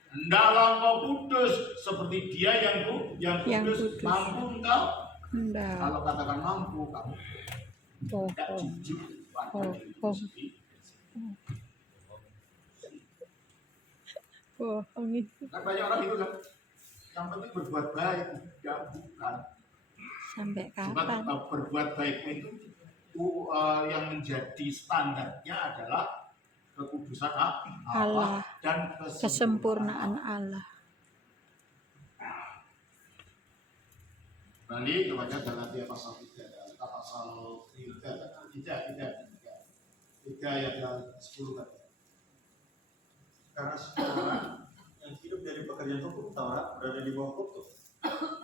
Hendaklah engkau kudus seperti Dia yang kudus. Mampu engkau? Tidak. Kalau katakan mampu, kamu tidak jujur pada diri sendiri. Bohong itu. Kan banyak orang itu kan, yang penting berbuat baik, tidak bukan. Sampai Sebab kapan? berbuat baik itu yang menjadi standarnya adalah kekudusan Allah dan Kesempurnaan Allah. Balik kepada Galatia pasal 3, pasal 3 ayat 10 kan. Karena semua orang yang hidup dari pekerjaan hukum Taurat berada di bawah kutuk.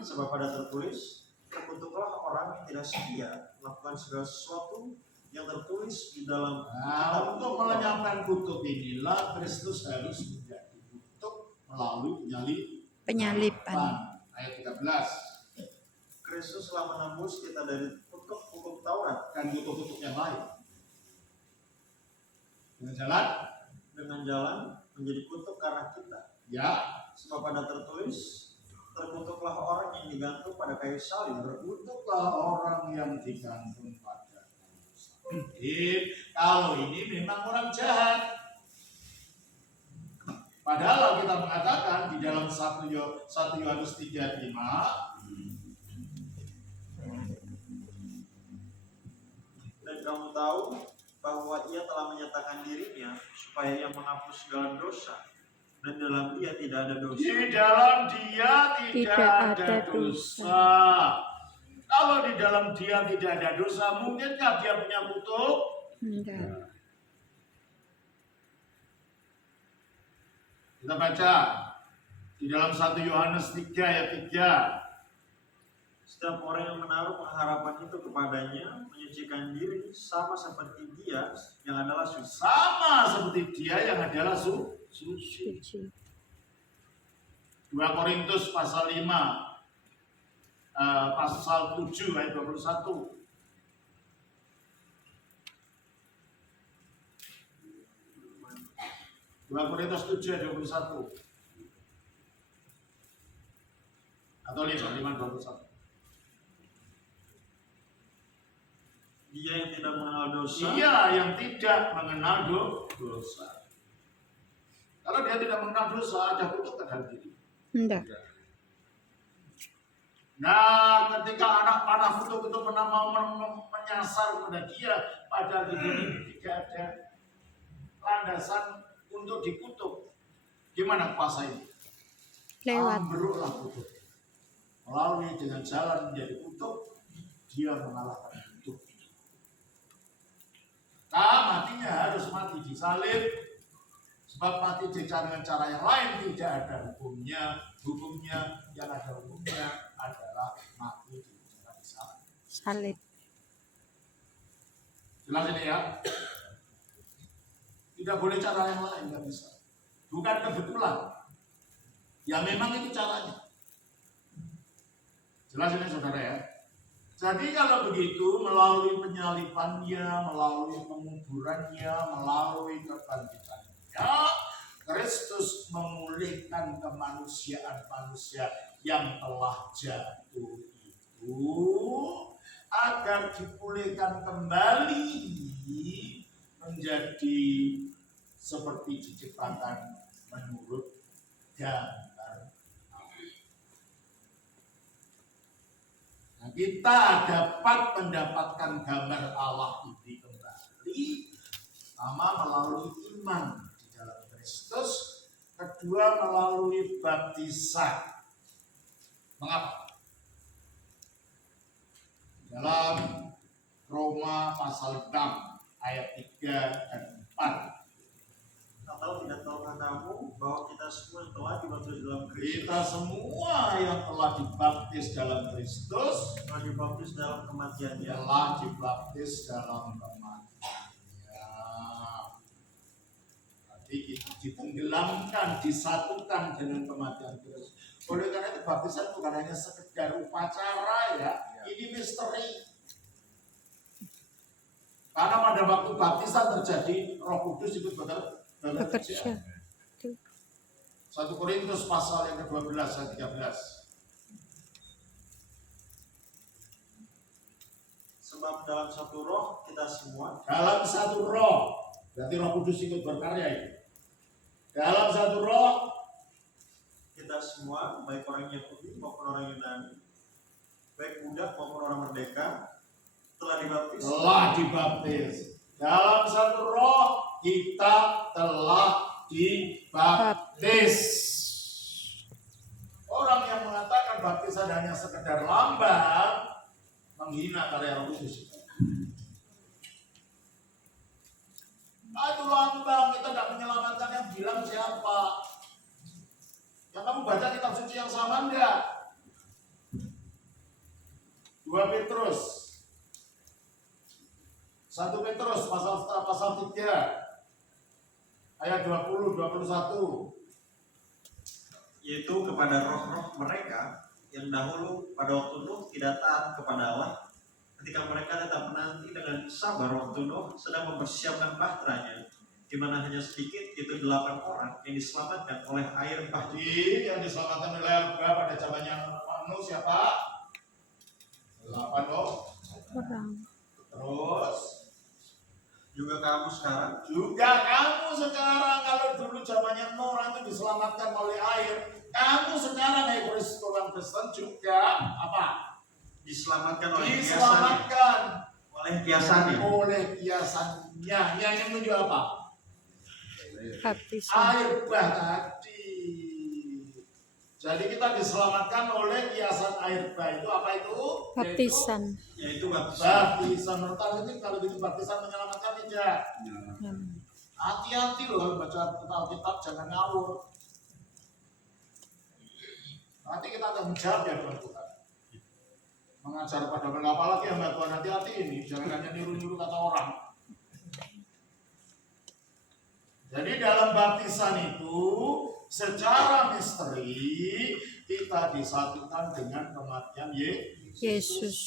Sebab pada tertulis, terkutuklah orang yang tidak setia melakukan segala sesuatu yang tertulis di dalam. Nah, untuk melenyapkan kutuk inilah Kristus harus menjadi kutuk melalui Penyaliban. Ayat 13. Kristus telah menembus kita dari kutuk hukum Taurat dan kutuk-kutuk yang lain. Dengan jalan menjadi kutuk karena kita. ya, Sebab pada tertulis, terkutuklah orang yang digantung pada kayu salib. terkutuklah orang yang digantung pada kayu salib. Kalau ini memang orang jahat. Padahal kita mengatakan di dalam 1 Yohanes 3:5, Dan kamu tahu bahwa ia telah menyatakan dirinya supaya ia menghapus segala dosa, dan dalam dia tidak ada dosa. di dalam dia tidak ada dosa. Kalau di dalam dia tidak ada dosa, mungkinkah dia punya kutuk? Enggak. Kita baca di dalam 1 Yohanes 3 ayat 3. Setiap orang yang menaruh pengharapan itu kepadanya menyucikan diri sama seperti dia yang adalah suci. Sama seperti dia yang adalah suci. Suci. 2 Korintus pasal 5 pasal 7 ayat 21. Dua Korintus 7 ayat 21. Atau 5:21. Dia yang tidak mengenal dosa. Dia yang tidak mengenal dosa. Kalau dia tidak mengenal dosa, ada kutuk dalam diri. Enggak. Nah, ketika anak panah kutuk itu menyasar kepada dia, padahal di diri tidak ada landasan untuk dikutuk. Gimana kuasa ini? Lewat. Ambruklah kutuk. Melalui dengan jalan menjadi kutuk, dia mengalahkan kutuk. Matinya harus mati di salib, sebab mati dengan cara yang lain tidak ada hukumnya. Hukumnya yang ada hukumnya adalah mati di jalan Salib. Jelas ini ya? Tidak boleh cara yang lain, nggak bisa. Bukan kebetulan. Ya memang itu caranya. Jelas ini saudara ya? Jadi kalau begitu melalui penyalipannya, melalui penguburannya, melalui kebangkitannya, Kristus memulihkan kemanusiaan manusia yang telah jatuh itu agar dipulihkan kembali menjadi seperti diciptakan menurut gambar Allah. Nah, kita dapat mendapatkan gambar Allah ini kembali pertama melalui iman di dalam Kristus, kedua melalui baptisan. Mengapa? Dalam Roma pasal 6 ayat 3 dan 4. Atau tidak tahukah kamu bahwa kita semua yang telah dibaptis dalam Kristus, Kita semua yang telah dibaptis dalam Kristus telah dibaptis dalam kematiannya. telah dibaptis dalam kematiannya. Berarti kita ditenggelamkan, disatukan dengan kematian Kristus. Oleh karena itu baptisan bukan hanya sekedar upacara ya, ini misteri. Karena pada waktu baptisan terjadi Roh Kudus ikut bekerja. 1 Korintus pasal yang ke-12 ayat 13. Sebab dalam satu roh kita semua, Dalam satu roh, berarti Roh Kudus ikut berkarya itu. Dalam satu roh kita semua, baik orang Yahudi maupun orang Yunani, baik budak maupun orang merdeka, telah dibaptis. Dalam satu roh kita telah dibaptis. Orang yang mengatakan baptisan hanya sekedar lambang menghina karya Roh Kudus. Itu lambang, kita tidak menyelamatkan. Yang bilang siapa? Yang kamu baca kitab suci yang sama enggak? 2 Petrus 1 Petrus pasal 3 ayat 20-21. yaitu kepada roh-roh mereka yang dahulu pada waktu Nuh tidak taat kepada Allah, ketika mereka tetap menanti dengan sabar waktu Nuh sedang mempersiapkan bahteranya, di mana hanya sedikit, yaitu 8 orang yang diselamatkan oleh air bah. Jadi yang diselamatkan oleh air bah pada zamannya Nuh siapa? 8 loh. Orang. Terus Juga kamu sekarang kalau dulu zamannya Nuh orang itu diselamatkan oleh air, kamu sekarang orang Kristen juga apa? diselamatkan oleh kiasannya. Diselamatkan Oleh kiasannya. oleh kiasannya. Yang menuju apa? Baptisan. Air bah tadi. Jadi kita diselamatkan oleh kiasan air bah itu apa itu? Baptisan. Yaitu Baptisan. Menurut ini kalau gitu baptisan menyelamatkan tidak? Hmm. Hati-hati loh baca Alkitab, jangan ngawur. Nanti kita akan menjawab ya Tuhan Tuhan. Mengajar pada mengapa lagi ya Tuhan, hati-hati ini, jangan hanya niru-niru kata orang. Jadi dalam baptisan itu secara misteri kita disatukan dengan kematian Yesus.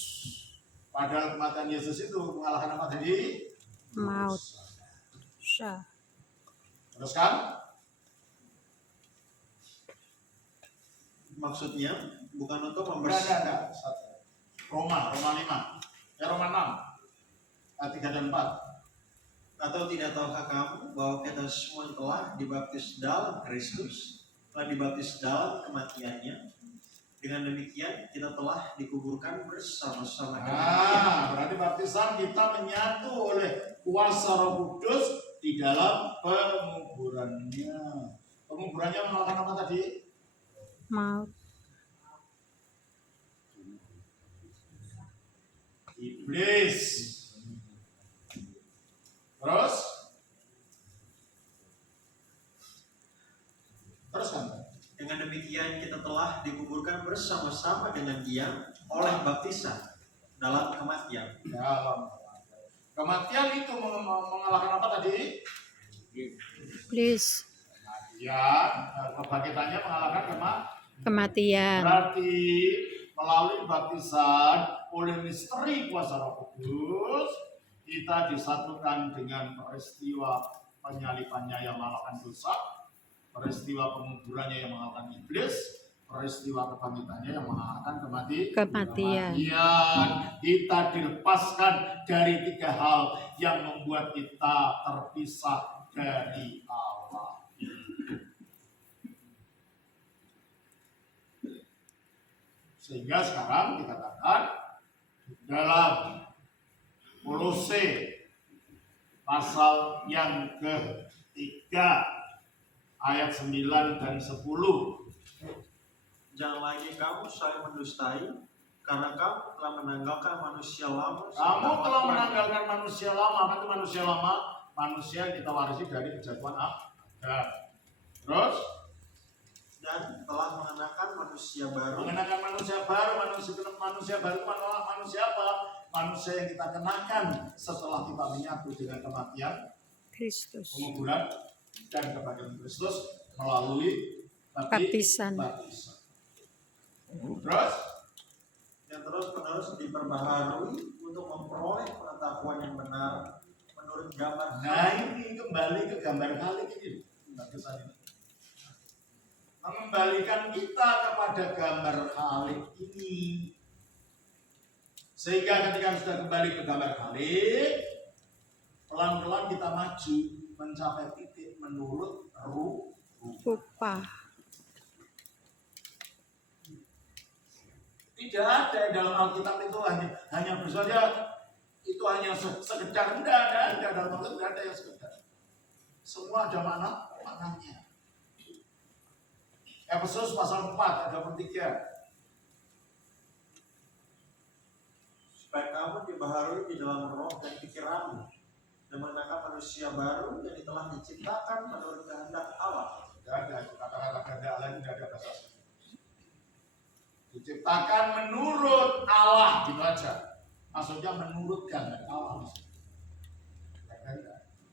Padahal kematian Yesus itu mengalahkan apa tadi? Maut. Syah. Terus kan? maksudnya bukan untuk Enggak. Roma 5. Roma 6. Ayat 3 dan 4. Atau tidak tahukah kamu bahwa kita semua telah dibaptis dalam Kristus, telah dibaptis dalam kematiannya? Dengan demikian kita telah dikuburkan bersama-sama dengan Dia. Berarti baptisan kita menyatu oleh kuasa Roh Kudus di dalam penguburannya. Penguburannya mengalahkan apa tadi? Maut. Iblis. Terus kan? Dengan demikian kita telah dikuburkan bersama-sama dengan Dia oleh baptisan dalam kematian. Kematian itu mengalahkan apa tadi? Iblis. Kematian. Kebangkitannya mengalahkan Kematian. Berarti melalui baptisan oleh misteri kuasa Roh Kudus kita disatukan dengan peristiwa penyalibannya yang mengalahkan dosa, peristiwa penguburannya yang mengalahkan iblis, peristiwa kebangkitannya yang mengalahkan kematian. Kita dilepaskan dari 3 hal yang membuat kita terpisah dari Allah. Sehingga sekarang dikatakan dalam Kolose pasal yang ketiga ayat 9 dan 10. Jangan lagi kamu saling mendustai, karena kamu telah menanggalkan manusia lama. Kamu telah menanggalkan manusia lama. Apa itu manusia lama? Manusia yang kita warisi dari kejatuhan Adam. Terus? Dan telah mengenakan manusia baru. Mengenakan manusia baru. Manusia baru itu manusia apa? Manusia yang kita kenakan setelah kita menyatu dengan kematian Kristus. Penguburan dan kebangkitan Kristus melalui Baptisan. Terus? Yang terus-menerus diperbaharui untuk memperoleh pengetahuan yang benar menurut gambar. Nah ini kembali ke gambar Khalik ini. Baptisan ini mengembalikan kita kepada gambar Khalik ini. Sehingga ketika sudah kembali ke gambar Khalik, pelan-pelan kita maju mencapai titik menurut Rupa. Tidak ada dalam Alkitab itu hanya saja itu hanya sekedar tidak ada dalam Alkitab tidak ada yang sekedar. Semua ada maknanya. Efesus pasal 4 ada 3. Supaya kamu dibaharui di dalam roh dan pikiranmu, dan mengenakan manusia baru yang telah diciptakan menurut kehendak Allah. Tidak ada kata-kata kehendak Allah, tidak ada bahasa asing. Diciptakan menurut Allah gitu aja. Maksudnya menurut kehendak Allah.